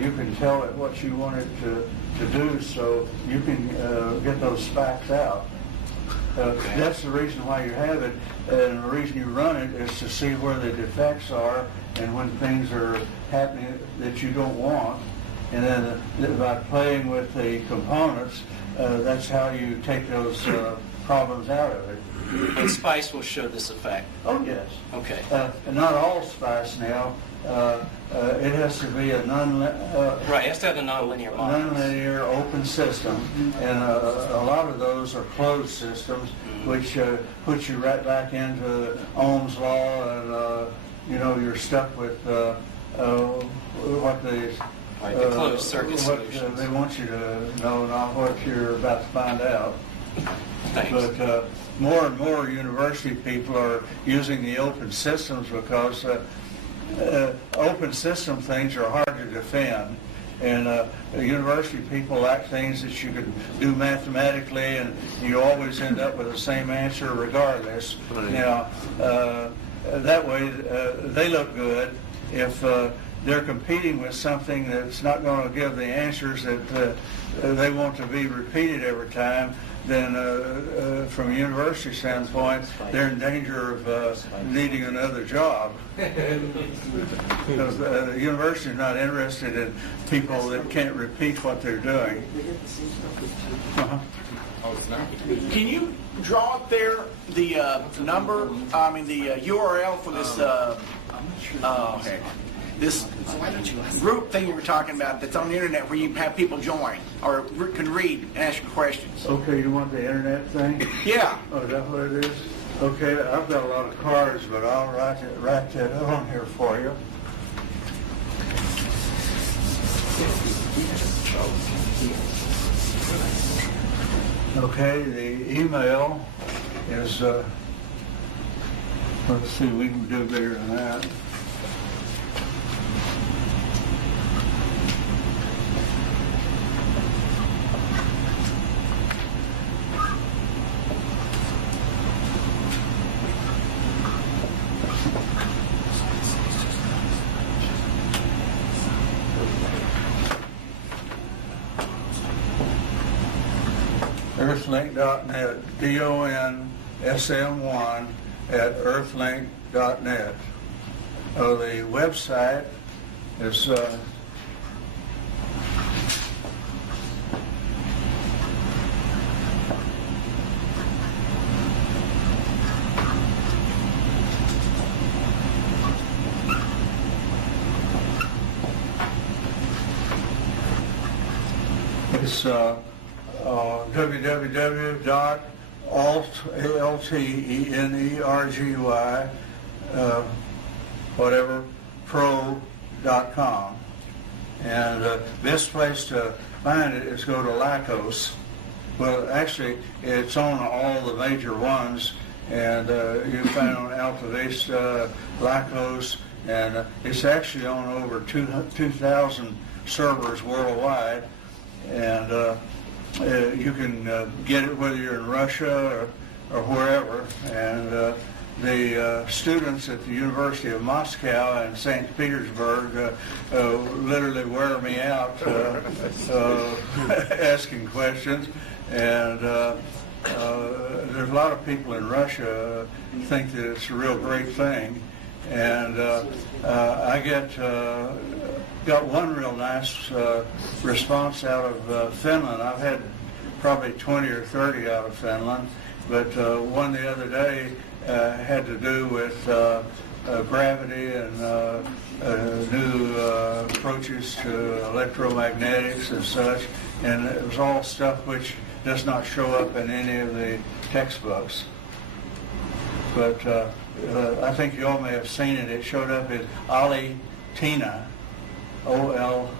you can tell it what you want it to do, so you can get those specs out. That's the reason why you have it, and the reason you run it is to see where the defects are and when things are happening that you don't want. And then by playing with the components, that's how you take those problems out of it. And SPICE will show this effect? Oh, yes. Okay. Not all SPICE now. It has to be a right, it has to have a nonlinear model. Nonlinear open system, and a lot of those are closed systems, which puts you right back into Ohm's law, and you're stuck with what the closed circuit solutions. They want you to know, not what you're about to find out. Thanks. But more and more university people are using the open systems because open system things are hard to defend. And university people like things that you can do mathematically, and you always end up with the same answer regardless. Now, that way they look good. If they're competing with something that's not going to give the answers that they want to be repeated every time, then from a university standpoint, they're in danger of needing another job. Because the university is not interested in people that can't repeat what they're doing. Can you draw up there the the URL for this this group thing you were talking about that's on the internet where you have people join or can read and ask you questions? Okay, you want the internet thing? Yeah. Oh, is that what it is? Okay, I've got a lot of cards, but I'll write that on here for you. Okay, the email is, let's see, we can do bigger than that. Earthlink.net, DONSM1 at earthlink.net. The website is It's www.altenergy, pro.com. And the best place to find it is go to Lycos. Well, actually, it's on all the major ones, and you can find it on Alta Vista, Lycos, and it's actually on over 2,000 servers worldwide, and you can get it whether you're in Russia or wherever. And the students at the University of Moscow and St. Petersburg literally wear me out asking questions. And there's a lot of people in Russia think that it's a real great thing. And I got one real nice response out of Finland. I've had probably 20 or 30 out of Finland, but one the other day had to do with gravity and new approaches to electromagnetics and such, and it was all stuff which does not show up in any of the textbooks. But I think you all may have seen it. It showed up as Ali Tina, O-L-I,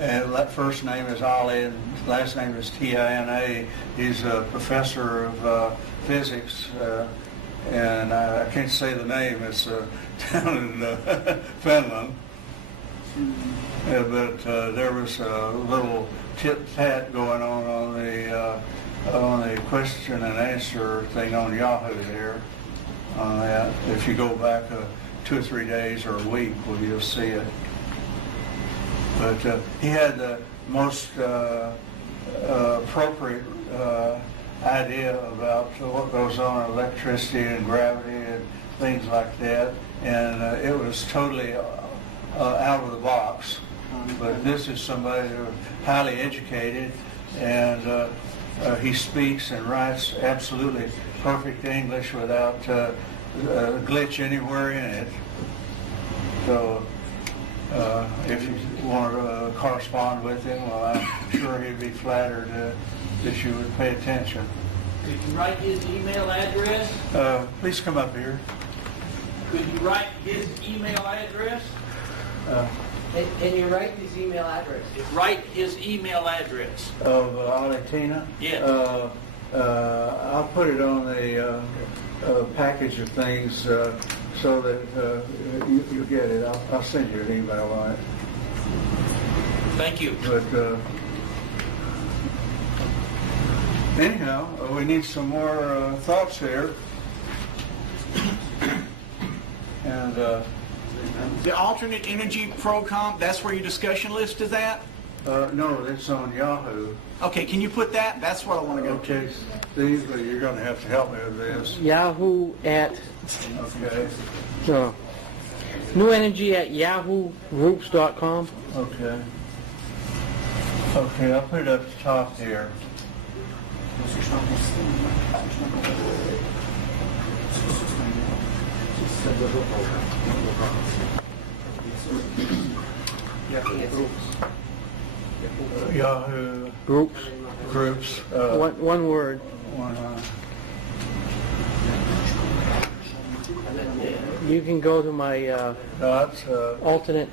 and that first name is Ali and last name is T-I-N-A. He's a professor of physics, and I can't say the name. It's down in Finland. But there was a little tit-tat going on the question and answer thing on Yahoo there. On that, if you go back 2 or 3 days or a week, well, you'll see it. But he had the most appropriate idea about what goes on in electricity and gravity and things like that, and it was totally out of the box. But this is somebody who's highly educated, and he speaks and writes absolutely perfect English without a glitch anywhere in it. So if you want to correspond with him, well, I'm sure he'd be flattered that you would pay attention. Could you write his email address? Please come up here. Could you write his email address? Can you write his email address? Write his email address. Of Alatina? Yes. I'll put it on the package of things so that you get it. I'll send you an email on it. Thank you. But anyhow, we need some more thoughts here. And the alternate energy program, that's where your discussion list is at? no, it's on Yahoo. Okay, can you put that? That's what I want to go to. Okay, Steve, you're going to have to help me with this. Yahoo at Okay. New Energy at yahoogroups.com. Okay. Okay, I'll put it up the top here. Yahoo Groups. One word. You can go to my alternate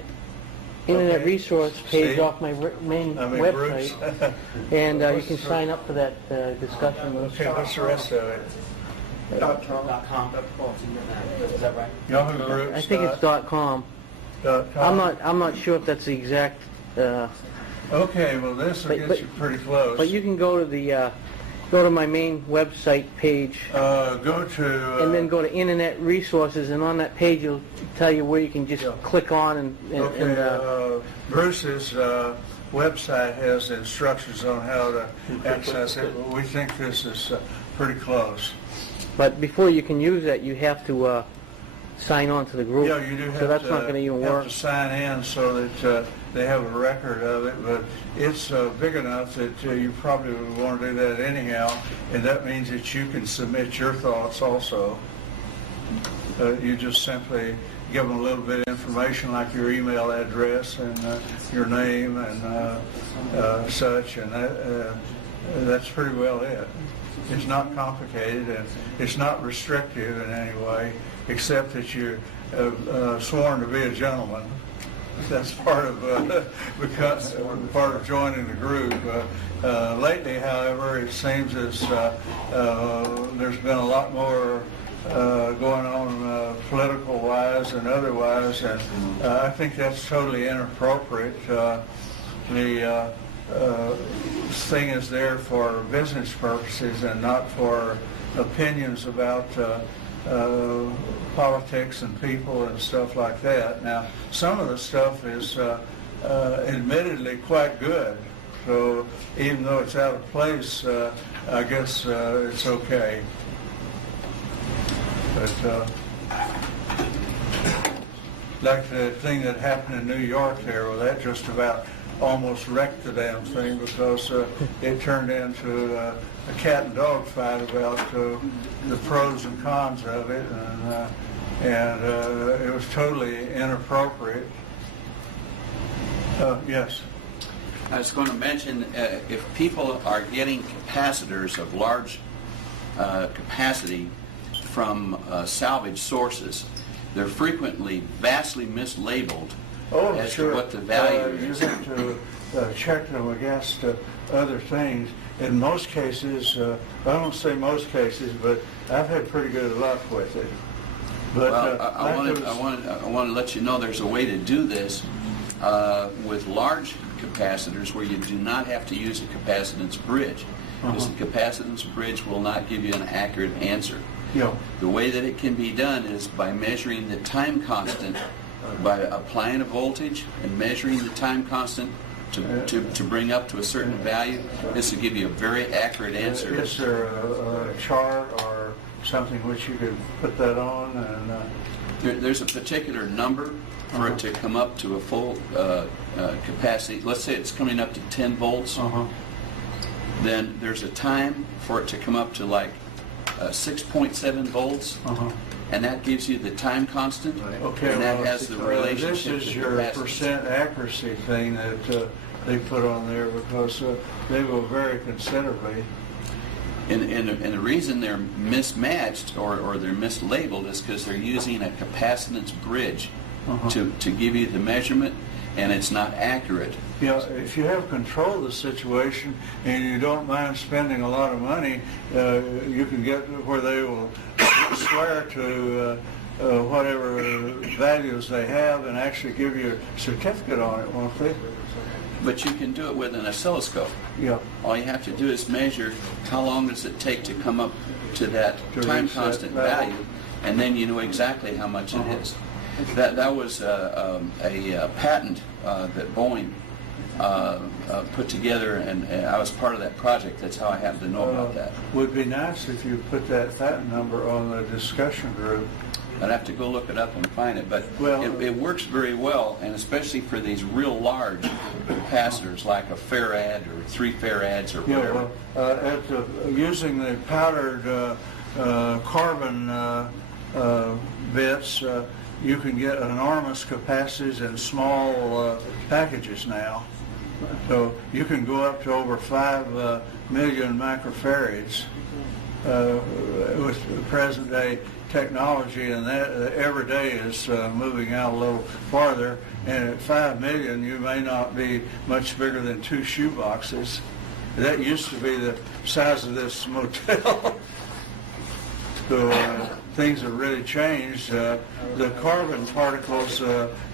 internet resource page off my main website, and you can sign up for that discussion. Okay, what's the rest of it? .com. Is that right? Yahoo Groups. I think it's .com. I'm not sure if that's the exact. Okay, well this will get you pretty close. But you can go to the go to my main website page. Go to and then go to Internet Resources, and on that page it'll tell you where you can just click on and. Bruce's website has instructions on how to access it. We think this is pretty close. But before you can use that, you have to sign on to the group. Yeah, you do have so that's to, not going to even have work. to sign in so that they have a record of it, but it's big enough that you probably would want to do that anyhow, and that means that you can submit your thoughts also. You just simply give them a little bit of information like your email address and your name and such, and that's pretty well it. It's not complicated, and it's not restrictive in any way, except that you're sworn to be a gentleman. That's part of joining the group. Lately, however, it seems as there's been a lot more going on political-wise and otherwise, and I think that's totally inappropriate. The thing is there for business purposes and not for opinions about politics and people and stuff like that. Now, some of the stuff is admittedly quite good, so even though it's out of place, I guess it's okay. But like the thing that happened in New York there, well, that just about almost wrecked the damn thing because it turned into a cat and dog fight about the pros and cons of it, and it was totally inappropriate. Yes. I was going to mention, if people are getting capacitors of large capacity from salvage sources, they're frequently vastly mislabeled as to what the value is. You have to check them against other things. In most cases, I don't say most cases, but I've had pretty good luck with it. But I want to let you know there's a way to do this with large capacitors where you do not have to use a capacitance bridge, because the capacitance bridge will not give you an accurate answer. Yeah. The way that it can be done is by measuring the time constant, by applying a voltage and measuring the time constant to bring up to a certain value. This will give you a very accurate answer. Is there a chart or something which you could put that on? And there's a particular number for it to come up to a full capacity. Let's say it's coming up to 10 volts. Then there's a time for it to come up to like 6.7 volts. And that gives you the time constant, okay, and that has the relationship. This is your percent accuracy thing that they put on there, because they will vary considerably. And the reason they're mismatched or they're mislabeled is because they're using a capacitance bridge to give you the measurement, and it's not accurate. Yeah, if you have control of the situation and you don't mind spending a lot of money, you can get where they will swear to whatever values they have and actually give you a certificate on it, won't they? But you can do it with an oscilloscope. Yeah. All you have to do is measure how long does it take to come up to that time constant value, and then you know exactly how much it is. That was a patent that Boeing put together, and I was part of that project. That's how I happen to know about that. Would be nice if you put that patent number on the discussion group. I'd have to go look it up and find it, but it works very well, and especially for these real large capacitors like a farad or 3 farads or whatever. Using the powdered carbon bits, you can get enormous capacities in small packages now. So you can go up to over 5 million microfarads with present day technology, and that every day is moving out a little farther. And at 5 million, you may not be much bigger than 2 shoe boxes. That used to be the size of this motel. So things have really changed. The carbon particles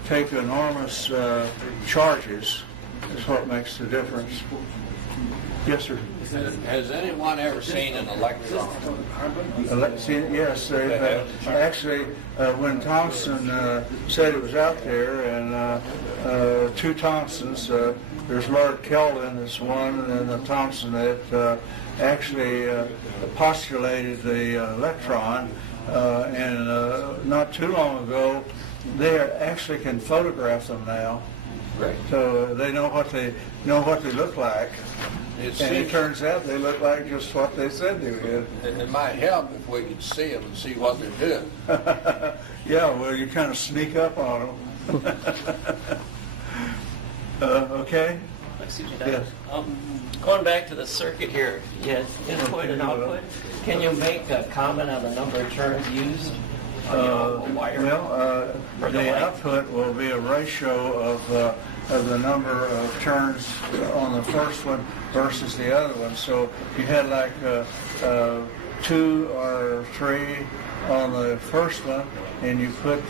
take enormous charges. That's what makes the difference. Yes, sir. Has anyone ever seen an electron? Yes, they actually, when Thompson said it was out there, and 2 Thompsons, there's Lord Kelvin is one, and then the Thompson that actually postulated the electron, and not too long ago, they actually can photograph them now. Right. So they know what they look like. And it turns out they look like just what they said they would. It might help if we could see them and see what they're doing. Yeah, well, you kind of sneak up on them. Okay? Excuse me, Yes. Going back to the circuit here, yes, input and output. Can you make a comment on the number of turns used on your wire? The output will be a ratio of the number of turns on the first one versus the other one. So if you had like 2 or 3 on the first one, and you put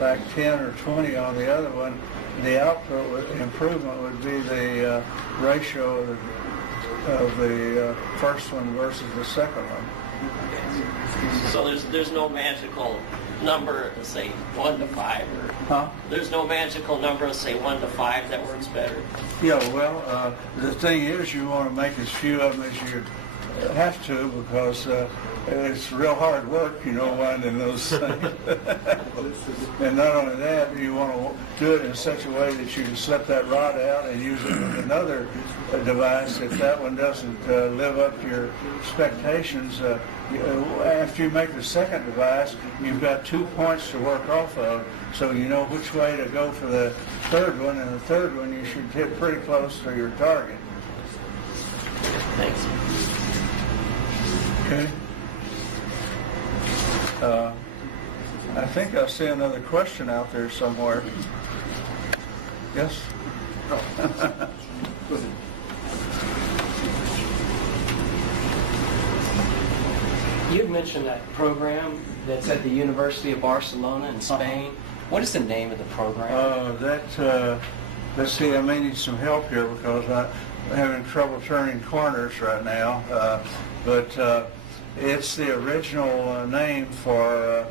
like 10 or 20 on the other one, the output improvement would be the ratio of the first one versus the second one. So there's no magical number, say 1 to 5, or there's no magical number, say 1 to 5 that works better. Yeah, well, the thing is, you want to make as few of them as you have to, because it's real hard work, winding those things. And not only that, you want to do it in such a way that you can slip that rod out and use it with another device. If that one doesn't live up to your expectations, after you make the second device, you've got 2 points to work off of, so you know which way to go for the third one, and the third one you should hit pretty close to your target. Thanks. Okay. I think I see another question out there somewhere. Yes? You had mentioned that program that's at the University of Barcelona in Spain. What is the name of the program? Let's see, I may need some help here because I'm having trouble turning corners right now. But it's the original name for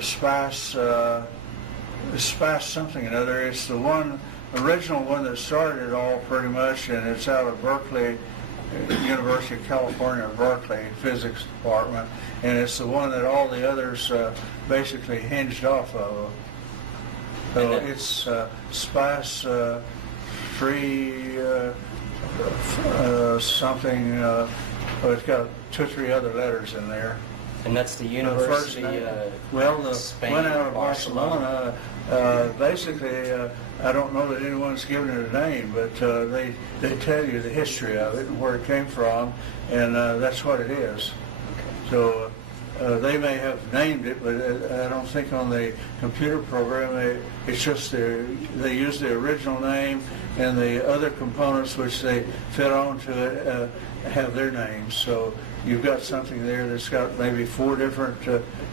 Spice something or another. It's the original one that started it all pretty much, and it's out of Berkeley, University of California, Berkeley Physics Department, and it's the one that all the others basically hinged off of. So it's Spice free something. It's got 2 or 3 other letters in there. And that's the University the Spain, one out of Barcelona. Basically, I don't know that anyone's given it a name, but they tell you the history of it and where it came from, and that's what it is. So they may have named it, but I don't think on the computer program it's just they use the original name, and the other components which they fit onto it have their names. So you've got something there that's got maybe 4 different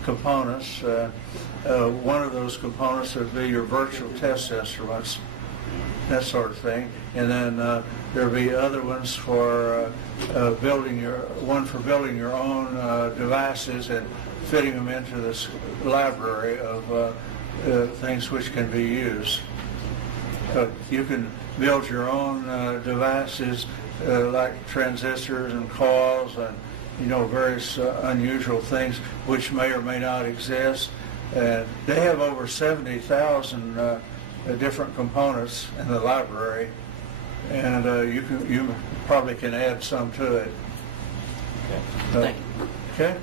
components. One of those components would be your virtual test instruments, that sort of thing. And then there'll be other ones for building your own devices and fitting them into this library of things which can be used. You can build your own devices like transistors and coils and various unusual things which may or may not exist. They have over 70,000 different components in the library, and you probably can add some to it. Okay. Thank you. Okay.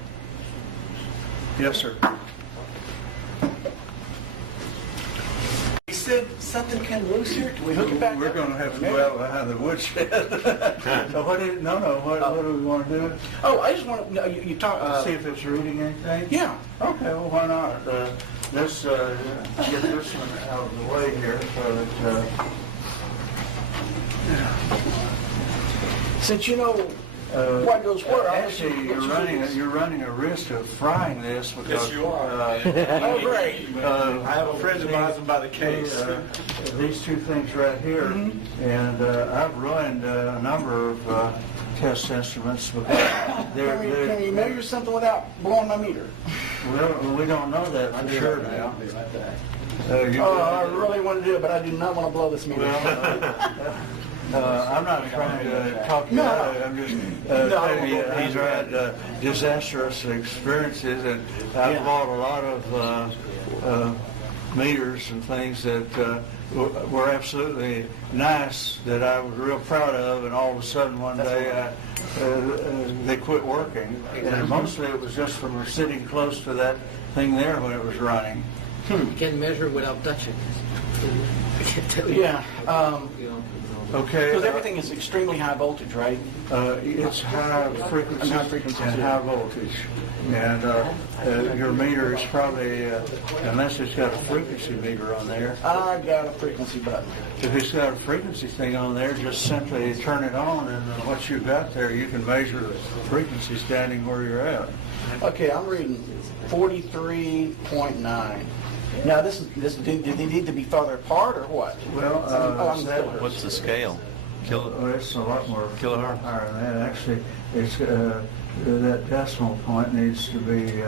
Yes, sir. He said something kind of loose here. Can we hook it back We're up? going to have to go out behind the woodshed. So what do we want to do? Oh, I just want to, you talk. See if it's reading anything? Yeah. Okay, well, why not? Let's get this one out of the way here so that... Since you know what goes where, actually, you're running a risk of frying this because... Yes, you are. Oh, great. I have a friend of mine by the case. These 2 things right here, and I've ruined a number of test instruments because Can you measure something without blowing my meter? Well, we don't know that for sure now. I really want to do it, but I do not want to blow this meter. I'm not trying to talk you out of it. I'm just telling you I've had disastrous experiences, and I've bought a lot of meters and things that were absolutely nice that I was real proud of, and all of a sudden one day they quit working. And mostly it was just from sitting close to that thing there when it was running. You can measure without touching. I can tell you. Yeah. Okay. Because everything is extremely high voltage, right? It's high frequency and high voltage. And your meter is probably, unless it's got a frequency meter on there. I got a frequency button. If it's got a frequency thing on there, just simply turn it on, and what you've got there, you can measure the frequency standing where you're at. Okay, I'm reading 43.9. Now, do they need to be farther apart or what? Well, what's the scale? It's a lot more kilohertz higher than that. Actually, it's that decimal point needs to be.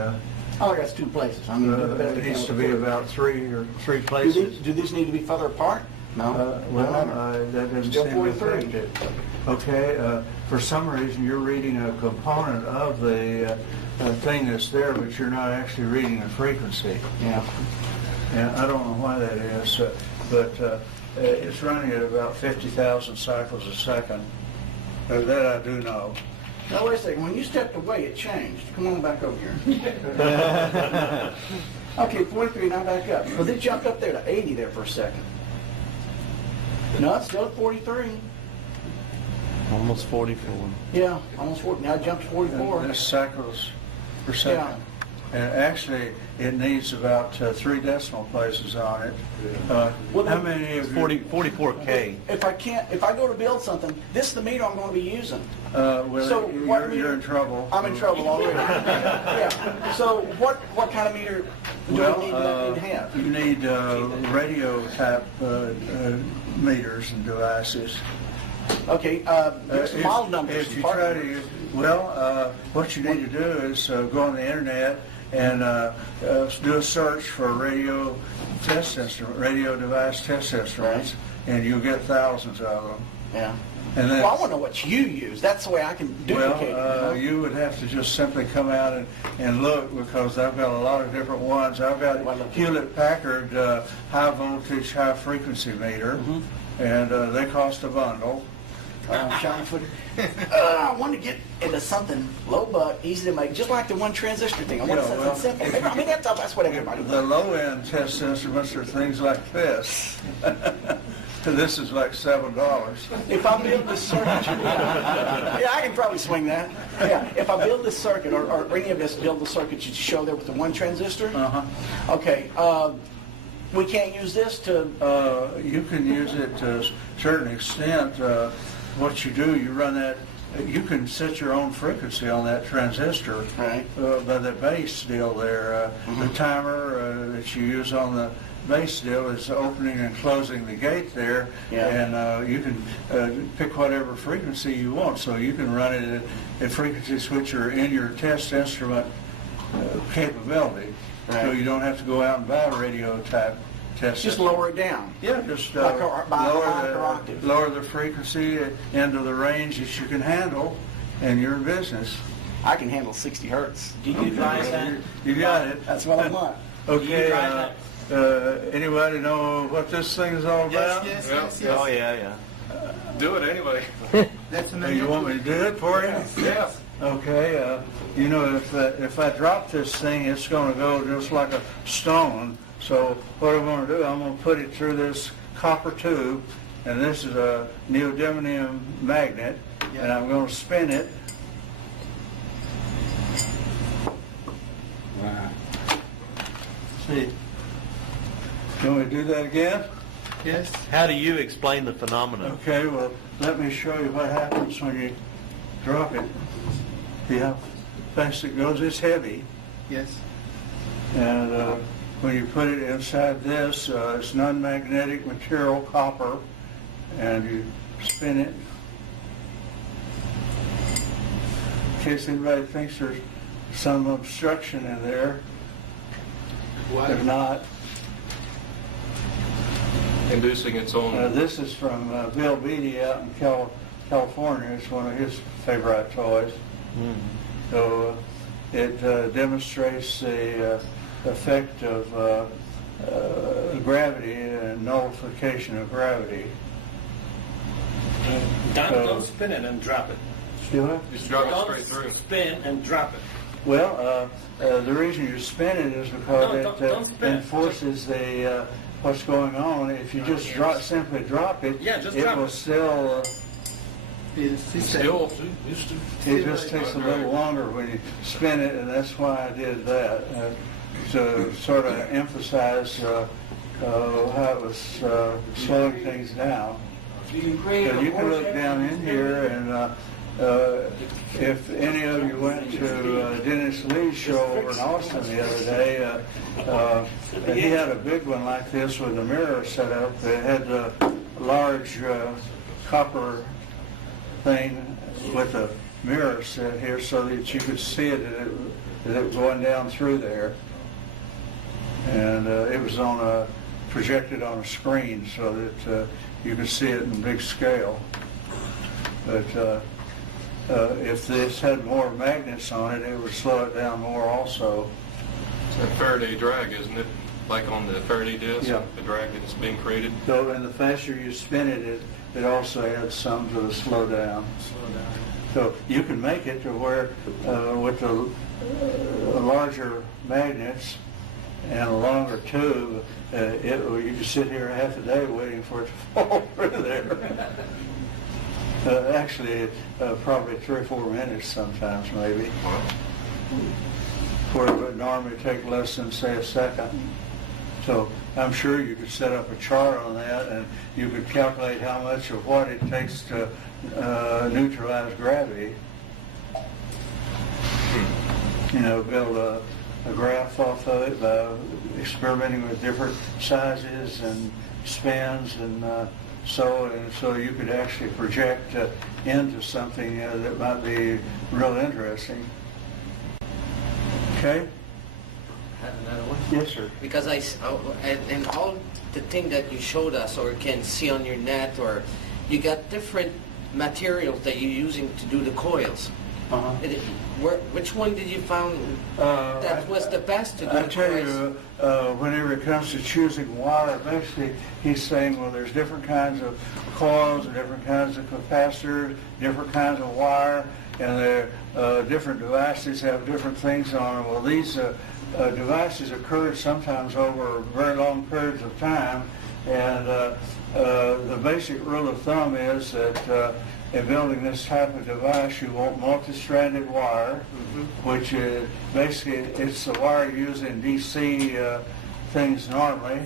Oh, that's 2 places. I mean, it needs to be about three places. Do these need to be further apart? No. That doesn't Still seem 43. to affect it. Okay. For some reason, you're reading a component of the thing that's there, but you're not actually reading the frequency. Yeah. And I don't know why that is, but it's running at about 50,000 cycles a second. That I do know. Now, wait a second. When you stepped away, it changed. Come on back over here. Okay, 43, now back up. Because it jumped up there to 80 there for a second. No, it's still at 43. Almost 44. Yeah, almost 40. Now it jumped to 44. That's cycles per second. Yeah. And actually, it needs about 3 decimal places on it. How many of you? 44K. If I go to build something, this is the meter I'm going to be using. Well, So you're in trouble. I'm in trouble already. Yeah. So what kind of meter do I need to have? You need radio type meters and devices. Okay, there's some model numbers. If you try to, what you need to do is go on the internet and do a search for radio device test instruments, and you'll get thousands of them. Yeah. And then, well, I want to know what you use. That's the way I can duplicate it. You would have to just simply come out and look, because I've got a lot of different ones. I've got Hewlett-Packard high voltage, high frequency meter, and they cost a bundle. I want to get into something low but easy to make, just like the one transistor thing. I want something simple. I mean, that's what everybody wants. The low-end test instruments are things like this. This is like $7. If I build this circuit, yeah, I can probably swing that. Yeah, if I build this circuit, or any of us build the circuit you show there with the one transistor. Okay. We can't use this to. You can use it to a certain extent. What you do, you run that. You can set your own frequency on that transistor by the base deal there. The timer that you use on the base deal is opening and closing the gate there, and you can pick whatever frequency you want. So you can run it at frequencies which are in your test instrument capability. So you don't have to go out and buy a radio type test. Just lower it down. Yeah, just lower the frequency into the range that you can handle, and you're in business. I can handle 60 hertz. Do you drive that? You got it. That's what I want. Okay. Anybody know what this thing is all about? Yes. Oh, yeah. Do it anyway. You want me to do it for you? Yeah. Okay. If I drop this thing, it's going to go just like a stone. So what I'm going to do, I'm going to put it through this copper tube, and this is a neodymium magnet, and I'm going to spin it. Wow. See. Can we do that again? Yes. How do you explain the phenomenon? Okay, well, let me show you what happens when you drop it. See how fast it goes? It's heavy. Yes. And when you put it inside this, it's non-magnetic material, copper, and you spin it. In case anybody thinks there's some obstruction in there, there's not. Inducing its own. This is from Bill Beatty out in California. It's one of his favorite toys. So it demonstrates the effect of gravity and nullification of gravity. Don't spin it and drop it. Do it? Just drop it straight through. Don't spin and drop it. Well, the reason you spin it is because don't it enforces the what's going on. If you just simply drop it, it will still. It just takes a little longer when you spin it, and that's why I did that to sort of emphasize how it was slowing things down. So you can look down in here, and if any of you went to Dennis Lee's show over in Austin the other day, he had a big one like this with a mirror set up. It had a large copper thing with a mirror set here so that you could see it, that it was going down through there. And it was projected on a screen so that you could see it in big scale. But if this had more magnets on it, it would slow it down more also. It's a Faraday drag, isn't it? Like on the Faraday disc, yeah. The drag that's being created. So, and the faster you spin it, it also adds some to the slow down. So you can make it to where with the larger magnets and a longer tube, you can sit here half a day waiting for it to fall through there. Actually, probably 3 or 4 minutes sometimes, maybe. Where it would normally take less than, say, a second. So I'm sure you could set up a chart on that, and you could calculate how much of what it takes to neutralize gravity. You know, build a graph off of it by experimenting with different sizes and spins and so you could actually project into something that might be real interesting. Okay? Have another one? Yes, sir. Because and all the thing that you showed us or can see on your net, or you got different materials that you're using to do the coils. Uh-huh. Which one did you find that was the best to do I the tell coils? you, whenever it comes to choosing wire, basically he's saying, well, there's different kinds of coils and different kinds of capacitors, different kinds of wire, and different devices have different things on them. Well, these devices occur sometimes over very long periods of time, and the basic rule of thumb is that in building this type of device, you want multi-stranded wire, which basically it's the wire used in DC things normally,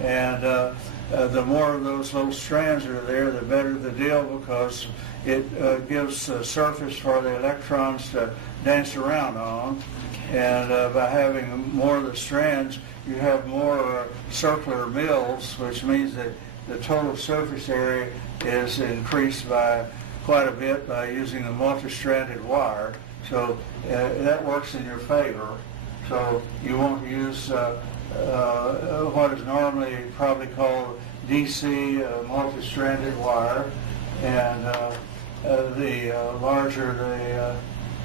and the more of those little strands are there, the better the deal, because it gives a surface for the electrons to dance around on, and by having more of the strands, you have more circular mills, which means that the total surface area is increased by quite a bit by using a multi-stranded wire. So that works in your favor. So you won't use what is normally probably called DC multi-stranded wire, and the larger the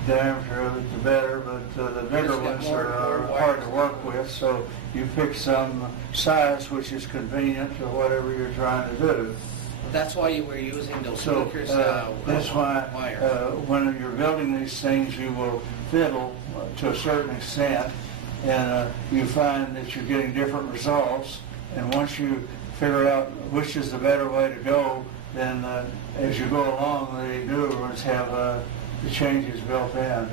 diameter of it, the better, but the bigger ones are hard to work with, so you pick some size which is convenient to whatever you're trying to do. That's why you were using those So speakers. that's why wire. when you're building these things, you will fiddle to a certain extent, and you find that you're getting different results, and once you figure out which is the better way to go, then as you go along, the newer ones have the changes built in.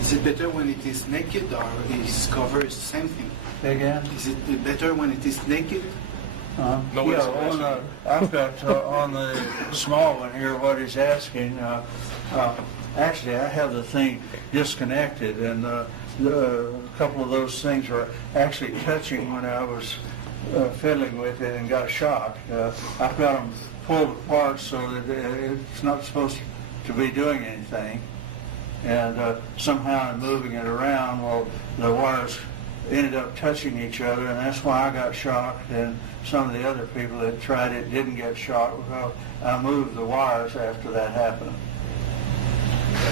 Is it better when it is naked or is covered? It's the same thing. Again? Is it better when it is naked? I've got on the small one here what he's asking. Actually, I have the thing disconnected, and a couple of those things were actually touching when I was fiddling with it and got shocked. I've got them pulled apart so that it's not supposed to be doing anything, and somehow in moving it around, well, the wires ended up touching each other, and that's why I got shocked, and some of the other people that tried it didn't get shocked because I moved the wires after that happened.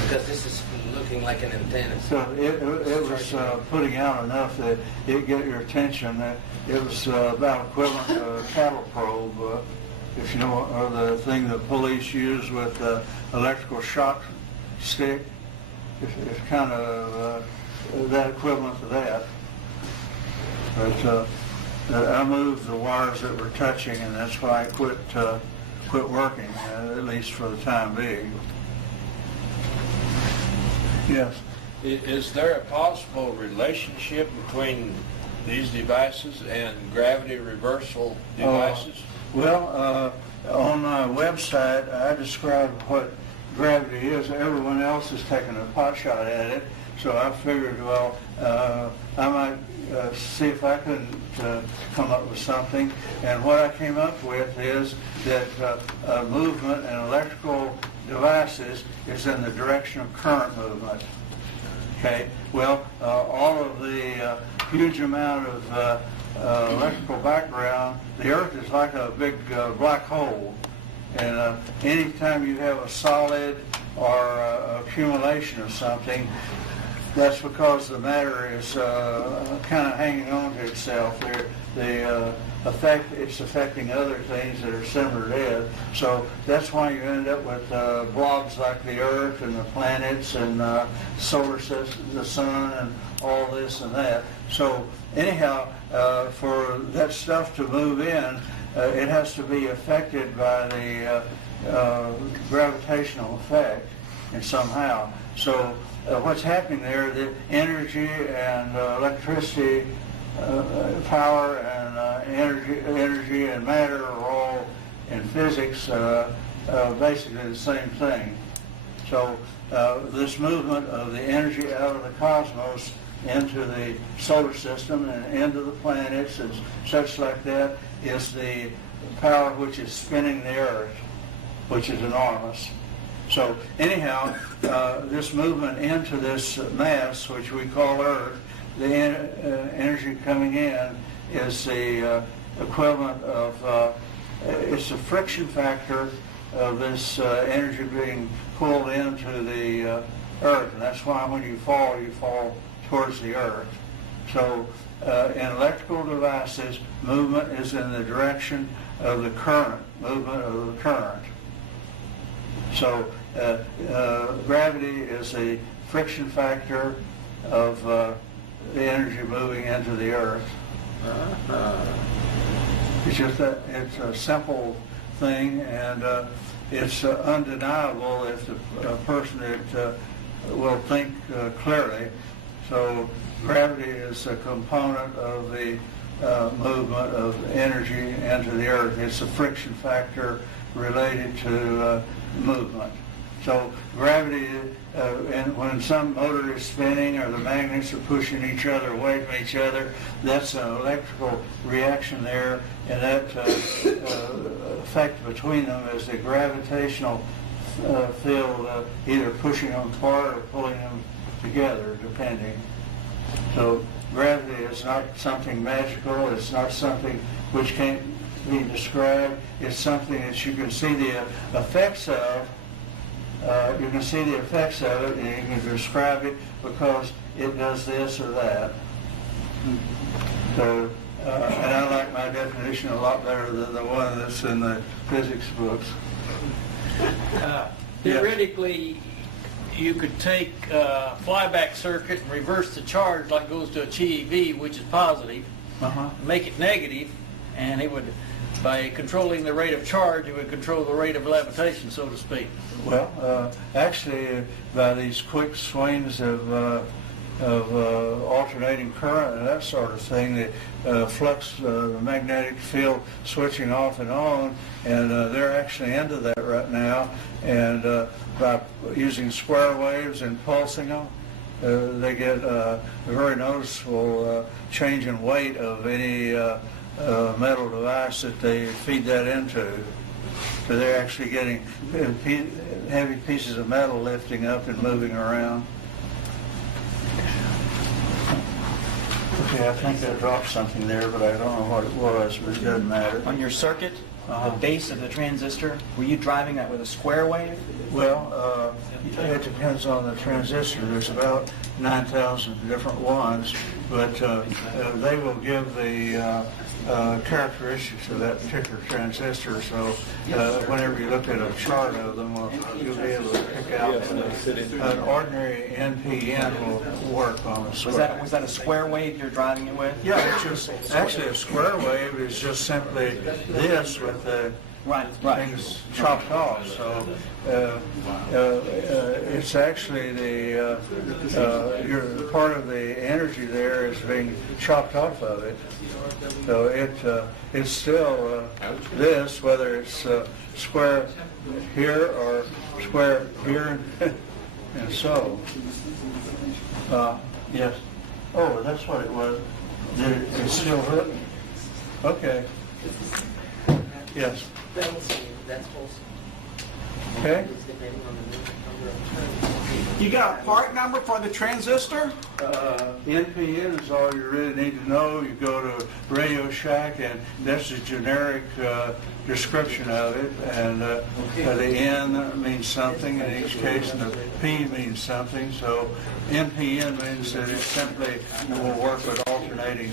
Because this is looking like an antenna. So it was putting out enough that it get your attention. That it was about equivalent to a cattle probe, if you know, or the thing the police use with electrical shock stick. It's kind of that equivalent to that. But I moved the wires that were touching, and that's why I quit working, at least for the time being. Yes. Is there a possible relationship between these devices and gravity reversal devices? Well, on my website, I describe what gravity is. Everyone else is taking a pot shot at it, so I figured, well, I might see if I couldn't come up with something. And what I came up with is that movement in electrical devices is in the direction of current movement. Okay, well, all of the huge amount of electrical background, the Earth is like a big black hole. And anytime you have a solid or accumulation of something, that's because the matter is kind of hanging on to itself. It's affecting other things that are similar to it. So that's why you end up with blobs like the Earth and the planets and solar system, the sun, and all this and that. So anyhow, for that stuff to move in, it has to be affected by the gravitational effect, and somehow. So what's happening there, the energy and electricity, power and energy and matter are all in physics basically the same thing. So this movement of the energy out of the cosmos into the solar system and into the planets and such like that is the power which is spinning the Earth, which is enormous. So anyhow, this movement into this mass, which we call Earth, the energy coming in is the equivalent of, it's the friction factor of this energy being pulled into the Earth. And that's why when you fall towards the Earth. So in electrical devices, movement is in the direction of the current, movement of the current. So gravity is a friction factor of the energy moving into the Earth. It's just it's a simple thing, and it's undeniable if the person that will think clearly. So gravity is a component of the movement of energy into the Earth. It's a friction factor related to movement. So gravity, and when some motor is spinning or the magnets are pushing each other away from each other, that's an electrical reaction there, and that effect between them is the gravitational field either pushing them apart or pulling them together, depending. So gravity is not something magical. It's not something which can't be described. It's something that you can see the effects of. You can see the effects of it, and you can describe it because it does this or that. So, and I like my definition a lot better than the one that's in the physics books. Theoretically, you could take a flyback circuit and reverse the charge like it goes to a TeV, which is positive, make it negative, and it would, by controlling the rate of charge, it would control the rate of levitation, so to speak. Well, actually, by these quick swings of alternating current and that sort of thing, the flux, the magnetic field switching off and on, and they're actually into that right now. And by using square waves and pulsing them, they get a very noticeable change in weight of any metal device that they feed that into. So they're actually getting heavy pieces of metal lifting up and moving around. Okay, I think I dropped something there, but I don't know what it was, but it doesn't matter. On your circuit? the base of the transistor, were you driving that with a square wave? Well, it depends on the transistor. There's about 9,000 different ones, but they will give the characteristics of that particular transistor. So whenever you look at a chart of them, you'll be able to pick out an ordinary NPN will work on a square. Was that a square wave you're driving it with? Yeah, it's just actually a square wave is just simply this with the things chopped off. So it's actually the part of the energy there is being chopped off of it. So it's still this, whether it's square here or square here, and so. Yes. Oh, that's what it was. It's still written. Okay. Yes. Okay. You got a part number for the transistor? NPN is all you really need to know. You go to Radio Shack, and that's a generic description of it. And the N means something in each case, and the P means something. So NPN means that it simply will work with alternating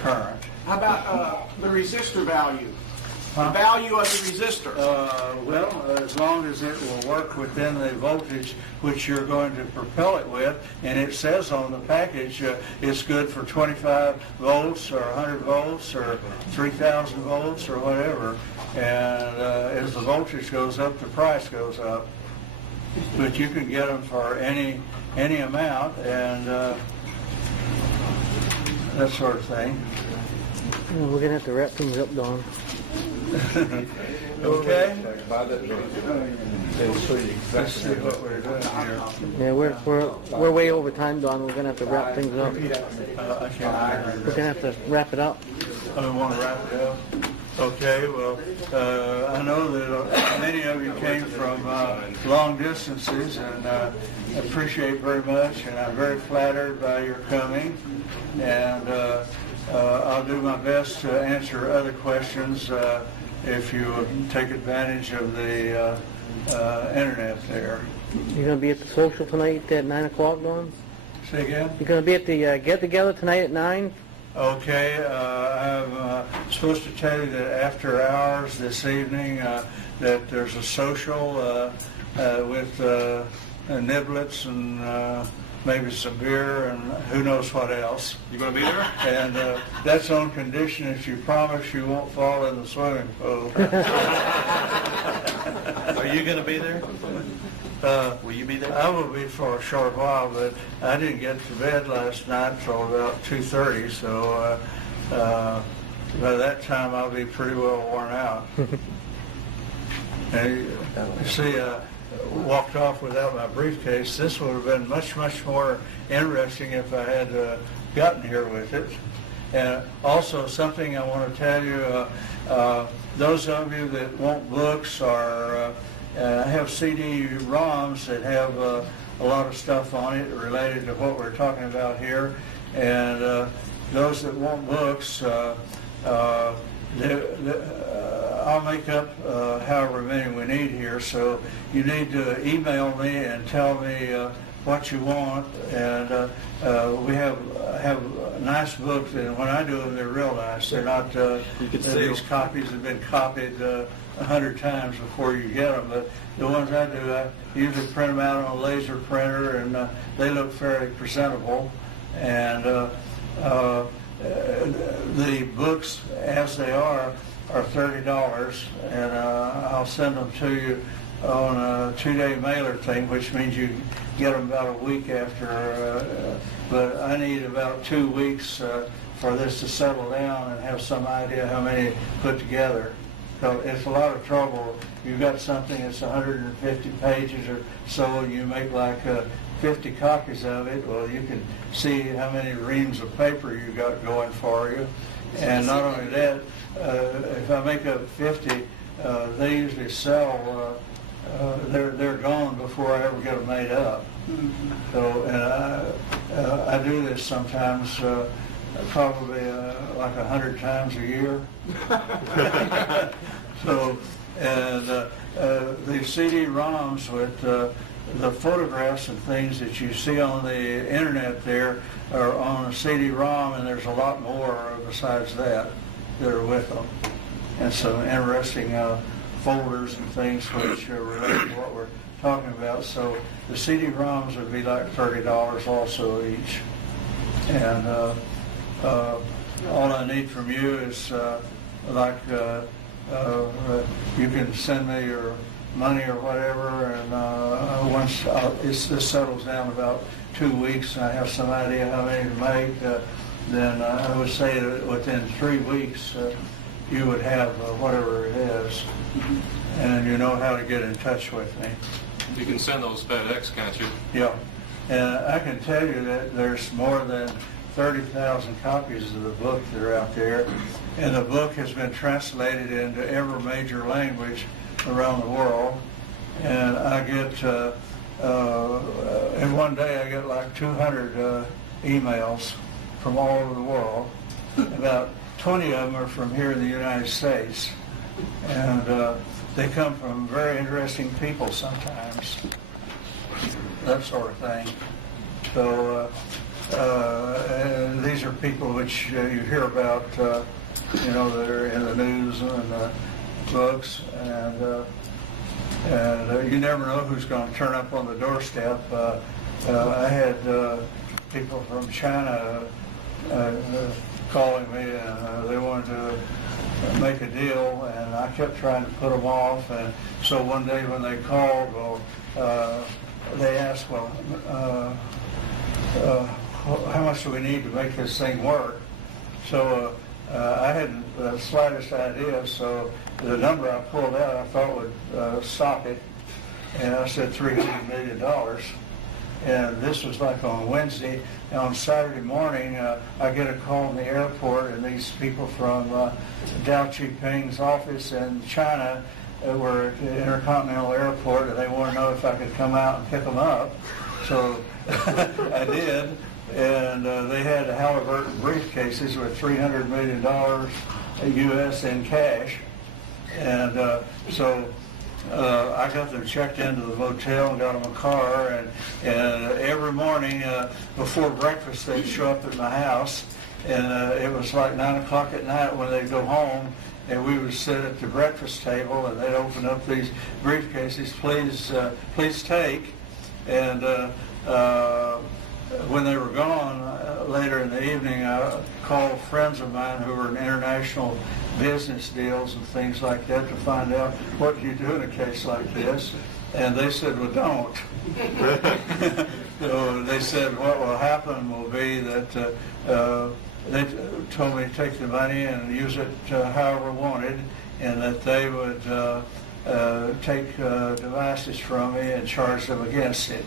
current. How about the resistor value? The value of the resistor? Well, as long as it will work within the voltage which you're going to propel it with, and it says on the package it's good for 25 volts or 100 volts or 3,000 volts or whatever. And as the voltage goes up, the price goes up. But you can get them for any amount and that sort of thing. We're going to have to wrap things up, Don. Okay. Let's see what we're doing here. Yeah, we're way over time, Don. We're gonna have to wrap things up. We're gonna have to wrap it up. I want to wrap it up. Okay. Well, I know that many of you came from long distances, and I appreciate very much, and I'm very flattered by your coming. And I'll do my best to answer other questions if you take advantage of the internet there. You're going to be at the social tonight at 9 o'clock, Don? Say again? You're going to be at the get-together tonight at 9? Okay. I'm supposed to tell you that after hours this evening that there's a social with niblets and maybe some beer and who knows what else. You going to be there? And that's on condition that you promise you won't fall in the swimming pool. Are you going to be there? Will you be there? I will be for a short while, but I didn't get to bed last night until about 2:30, so by that time I'll be pretty well worn out. And you see, walked off without my briefcase. This would have been much, much more interesting if I had gotten here with it. And also something I want to tell you, those of you that want books or have CD-ROMs that have a lot of stuff on it related to what we're talking about here, and those that want books, I'll make up however many we need here, so you need to email me and tell me what you want, and we have nice books, and when I do them, they're real nice. They're not, these copies have been copied 100 times before you get them, but the ones I do, I usually print them out on a laser printer, and they look fairly presentable, and the books as they are $30, and I'll send them to you on a 2-day mailer thing, which means you get them about a week after, but I need about 2 weeks for this to settle down and have some idea how many put together. So it's a lot of trouble. You've got something that's 150 pages or so, and you make like 50 copies of it. Well, you can see how many reams of paper you got going for you. And not only that, if I make up 50, they usually sell, they're gone before I ever get them made up. So, and I do this sometimes probably like 100 times a year. So, and the CD-ROMs with the photographs and things that you see on the internet there are on a CD-ROM, and there's a lot more besides that are with them. And some interesting folders and things which are related to what we're talking about. So the CD-ROMs would be like $30 also each. And all I need from you is you can send me your money or whatever, and once this settles down about 2 weeks and I have some idea how many to make, then I would say that within 3 weeks you would have whatever it is, and you know how to get in touch with me. You can send those FedEx, can't you? Yeah, and I can tell you that there's more than 30,000 copies of the book that are out there, and the book has been translated into every major language around the world. And I get, in one day I get like 200 emails from all over the world. About 20 of them are from here in the United States, and they come from very interesting people sometimes, that sort of thing. So and these are people which you hear about, you know, that are in the news and books, and you never know who's going to turn up on the doorstep. I had people from China calling me, and they wanted to make a deal, and I kept trying to put them off. And so one day when they called, they asked, well, how much do we need to make this thing work? So I hadn't the slightest idea, so the number I pulled out I thought would stop it, and I said $300 million. And this was like on Wednesday, and on Saturday morning I get a call in the airport, and these people from Dao Chiping's office in China were at the Intercontinental Airport, and they want to know if I could come out and pick them up. So I did, and they had Halliburton briefcases with $300 million U.S. in cash. And so I got them checked into the motel and got them a car, and every morning before breakfast they'd show up at my house, and it was like 9 o'clock at night when they'd go home, and we would sit at the breakfast table, and they'd open up these briefcases, please take. And when they were gone, later in the evening, I called friends of mine who were in international business deals and things like that to find out what do you do in a case like this. And they said, well, don't. So they said what will happen will be that they told me to take the money and use it however wanted, and that they would take devices from me and charge them against it.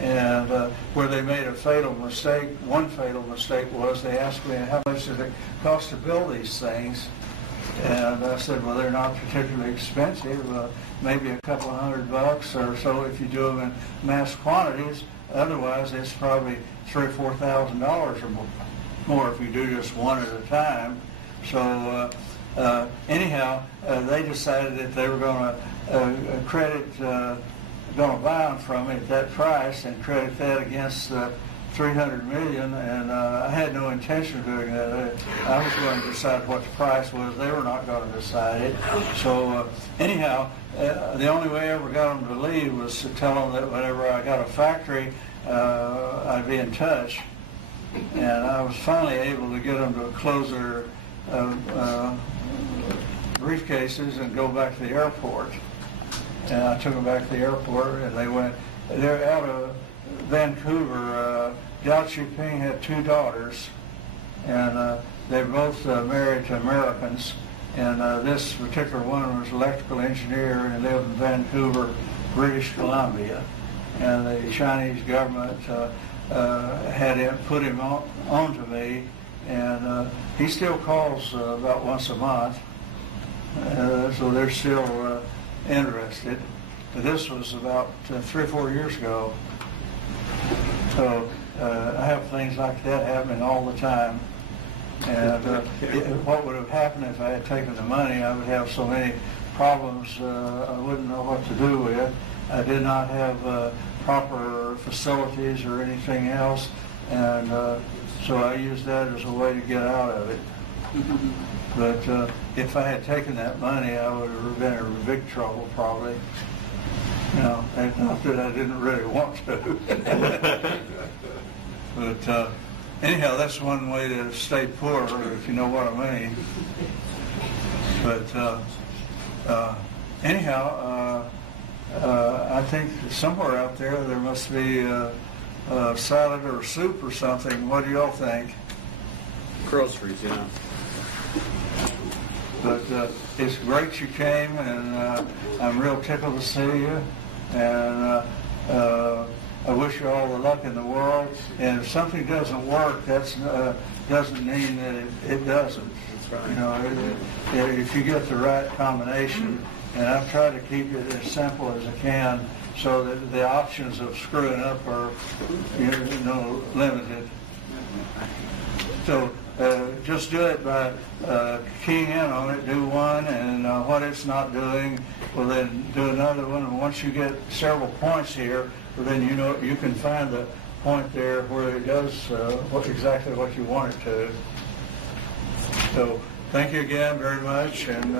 And where they made a fatal mistake, one fatal mistake was they asked me how much does it cost to build these things. And I said, well, they're not particularly expensive, maybe a couple of $100 or so if you do them in mass quantities. Otherwise, it's probably $3,000 or $4,000 or more if you do just one at a time. So anyhow, they decided that they were going to going to buy them from me at that price and credit that against the $300 million, and I had no intention of doing that. I was going to decide what the price was. They were not going to decide it. So anyhow, the only way I ever got them to leave was to tell them that whenever I got a factory, I'd be in touch. And I was finally able to get them to close their briefcases and go back to the airport. And I took them back to the airport, and they're out of Vancouver. Dao Chiping had 2 daughters, and they're both married to Americans. And this particular one was an electrical engineer and lived in Vancouver, British Columbia. And the Chinese government had put him on to me, and he still calls about once a month. So they're still interested. But this was about 3 or 4 years ago. So I have things like that happening all the time. And what would have happened if I had taken the money, I would have so many problems I wouldn't know what to do with. I did not have proper facilities or anything else, and so I used that as a way to get out of it. But if I had taken that money, I would have been in big trouble probably. You know, not that I didn't really want to. But anyhow, that's one way to stay poor, if you know what I mean. But anyhow, I think somewhere out there must be a salad or soup or something. What do y'all think? Groceries, yeah. But it's great you came, and I'm real tickled to see you. And I wish you all the luck in the world. And if something doesn't work, that doesn't mean that it doesn't. That's right. You know, if you get the right combination, and I've tried to keep it as simple as I can, so that the options of screwing up are, you know, limited. So just do it by keying in on it. Do one, and what it's not doing, well then do another one. And once you get several points here, well, then you know you can find the point there where it does exactly what you want it to. So thank you again very much, and